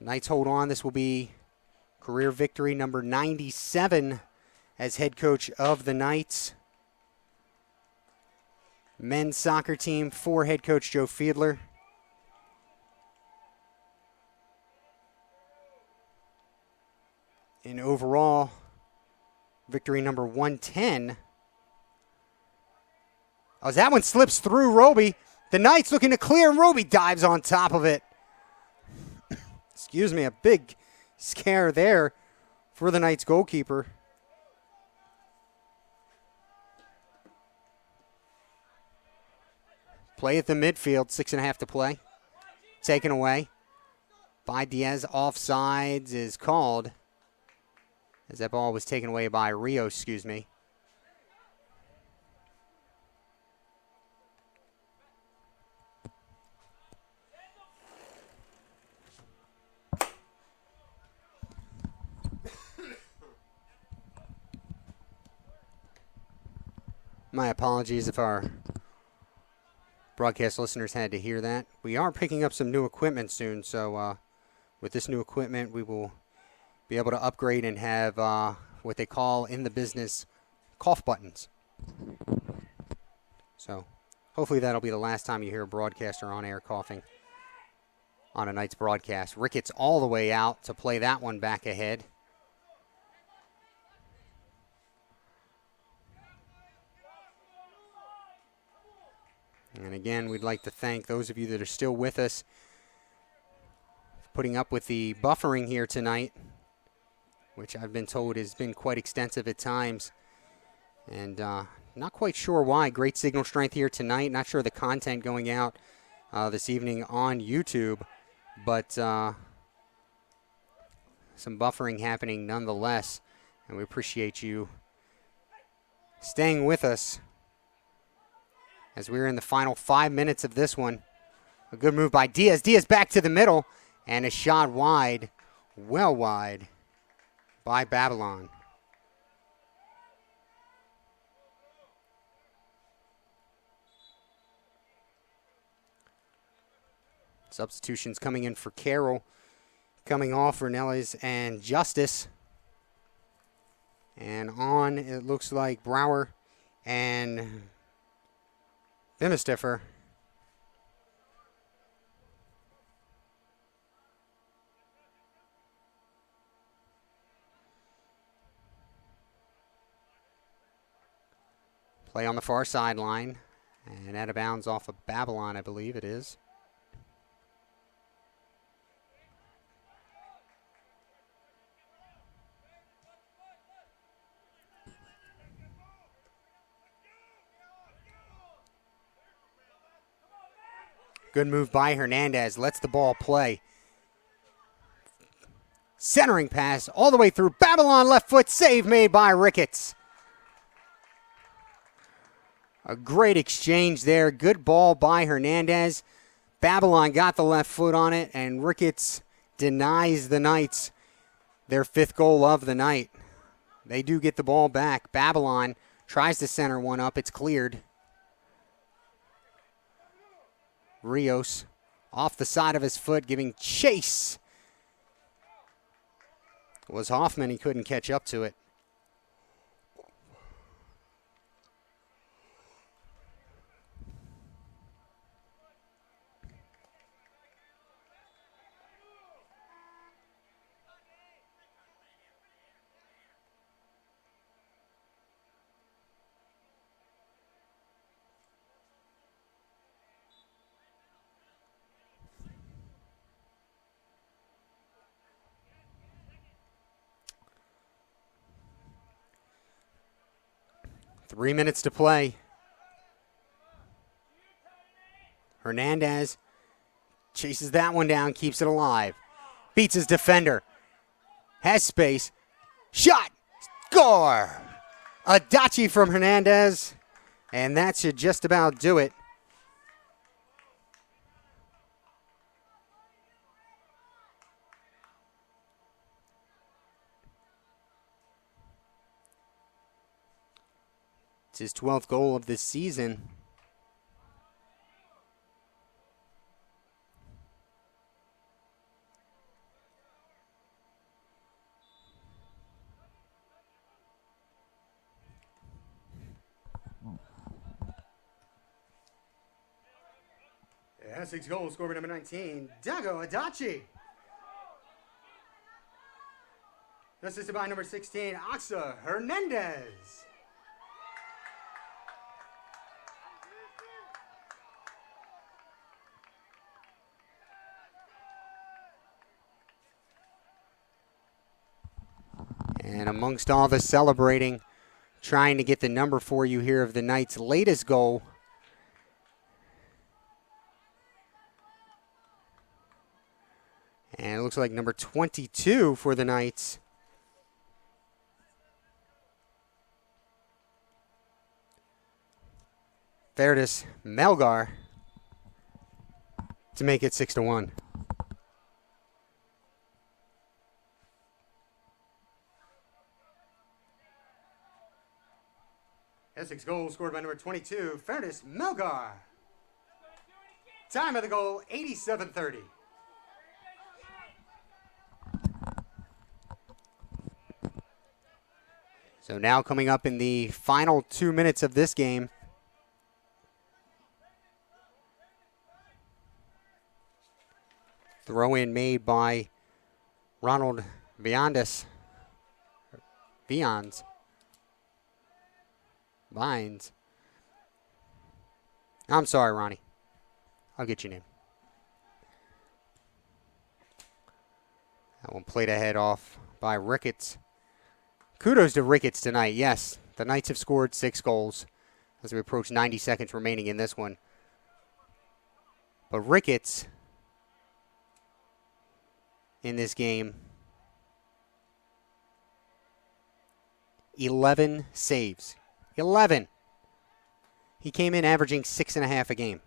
Knights hold on. This will be career victory number 97 as head coach of the Knights. Men's soccer team for head coach Joe Fiedler. In overall, victory number 110. Oh, that one slips through Roby. The Knights looking to clear, and Roby dives on top of it. Excuse me, a big scare there for the Knights goalkeeper. Play at the midfield, 6.5 to play. Taken away by Diaz. Offsides is called, as that ball was taken away by Rio, excuse me. My apologies if our broadcast listeners had to hear that. We are picking up some new equipment soon, so with this new equipment, we will be able to upgrade and have what they call in the business cough buttons. So hopefully that'll be the last time you hear a broadcaster on air coughing on a Knights broadcast. Ricketts all the way out to play that one back ahead. And again, we'd like to thank those of you that are still with us, putting up with the buffering here tonight, which I've been told has been quite extensive at times. And not quite sure why. Great signal strength here tonight. Not sure the content going out this evening on YouTube, but some buffering happening nonetheless. And we appreciate you staying with us as we're in the final 5 minutes of this one. A good move by Diaz. Diaz back to the middle, and a shot wide, well wide, by Babylon. Substitutions coming in for Carroll. Coming off Renellis and Justice. And on, it looks like Brower and Bimestiffer. Play on the far sideline. And out of bounds off of Babylon, I believe it is. Good move by Hernandez. Lets the ball play. Centering pass all the way through. Babylon left foot save made by Ricketts. A great exchange there. Good ball by Hernandez. Babylon got the left foot on it, and Ricketts denies the Knights their 5th goal of the night. They do get the ball back. Babylon tries to center one up. It's cleared. Rios off the side of his foot, giving chase. It was Hoffman. He couldn't catch up to it. Three minutes to play. Hernandez chases that one down, keeps it alive. Beats his defender. Has space. Shot. Score. Adachi from Hernandez. And that should just about do it. It's his 12th goal of this season. Essex goal scorer number 19, Dago Adachi. Assisted by number 16, Axa Hernandez. And amongst all the celebrating, trying to get the number for you here of the Knights' latest goal. And it looks like number 22 for the Knights. Verdis Melgar to make it 6-1. Essex goal scored by number 22, Fairness Melgar. Time of the goal, 87:30. So now coming up in the final 2 minutes of this game. Throw in made by Ronald Viandes. Vines. I'm sorry, Ronnie. I'll get your name. That one played ahead off by Ricketts. Kudos to Ricketts tonight. Yes, the Knights have scored 6 goals as we approach 90 seconds remaining in this one. But Ricketts in this game, 11 saves. 11. He came in averaging 6.5 a game.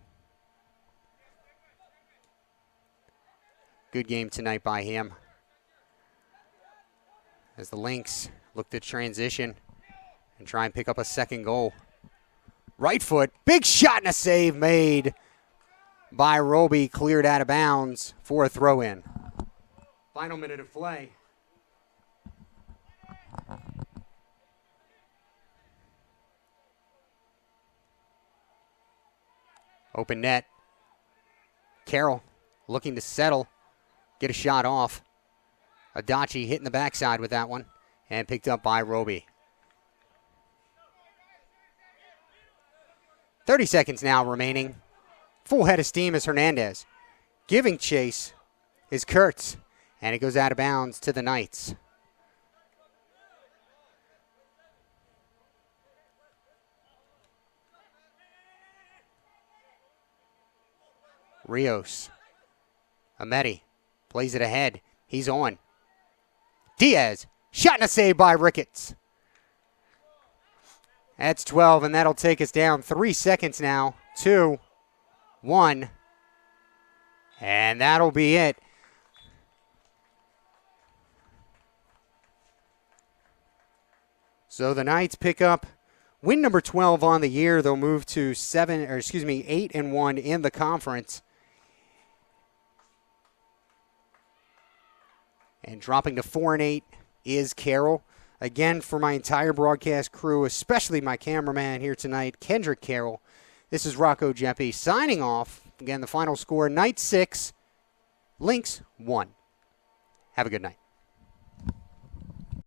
Good game tonight by him. As the Lynx look to transition and try and pick up a second goal. Right foot, big shot and a save made by Roby, cleared out of bounds for a throw-in. Final minute of play. Open net. Carroll looking to settle, get a shot off. Adachi hitting the backside with that one and picked up by Roby. 30 seconds now remaining. Full head of steam is Hernandez. Giving chase is Kurtz, and it goes out of bounds to the Knights. Rios. Ameti plays it ahead. He's on. Diaz. Shot and a save by Ricketts. That's 12, and that'll take us down 3 seconds now. 2, 1. And that'll be it. So the Knights pick up win number 12 on the year. They'll move to 8-1 in the conference. And dropping to 4-8 is Carroll. Again, for my entire broadcast crew, especially my cameraman here tonight, Kendrick Carroll, this is Rocco Geppi signing off. Again, the final score, Knights 6, Lynx 1. Have a good night.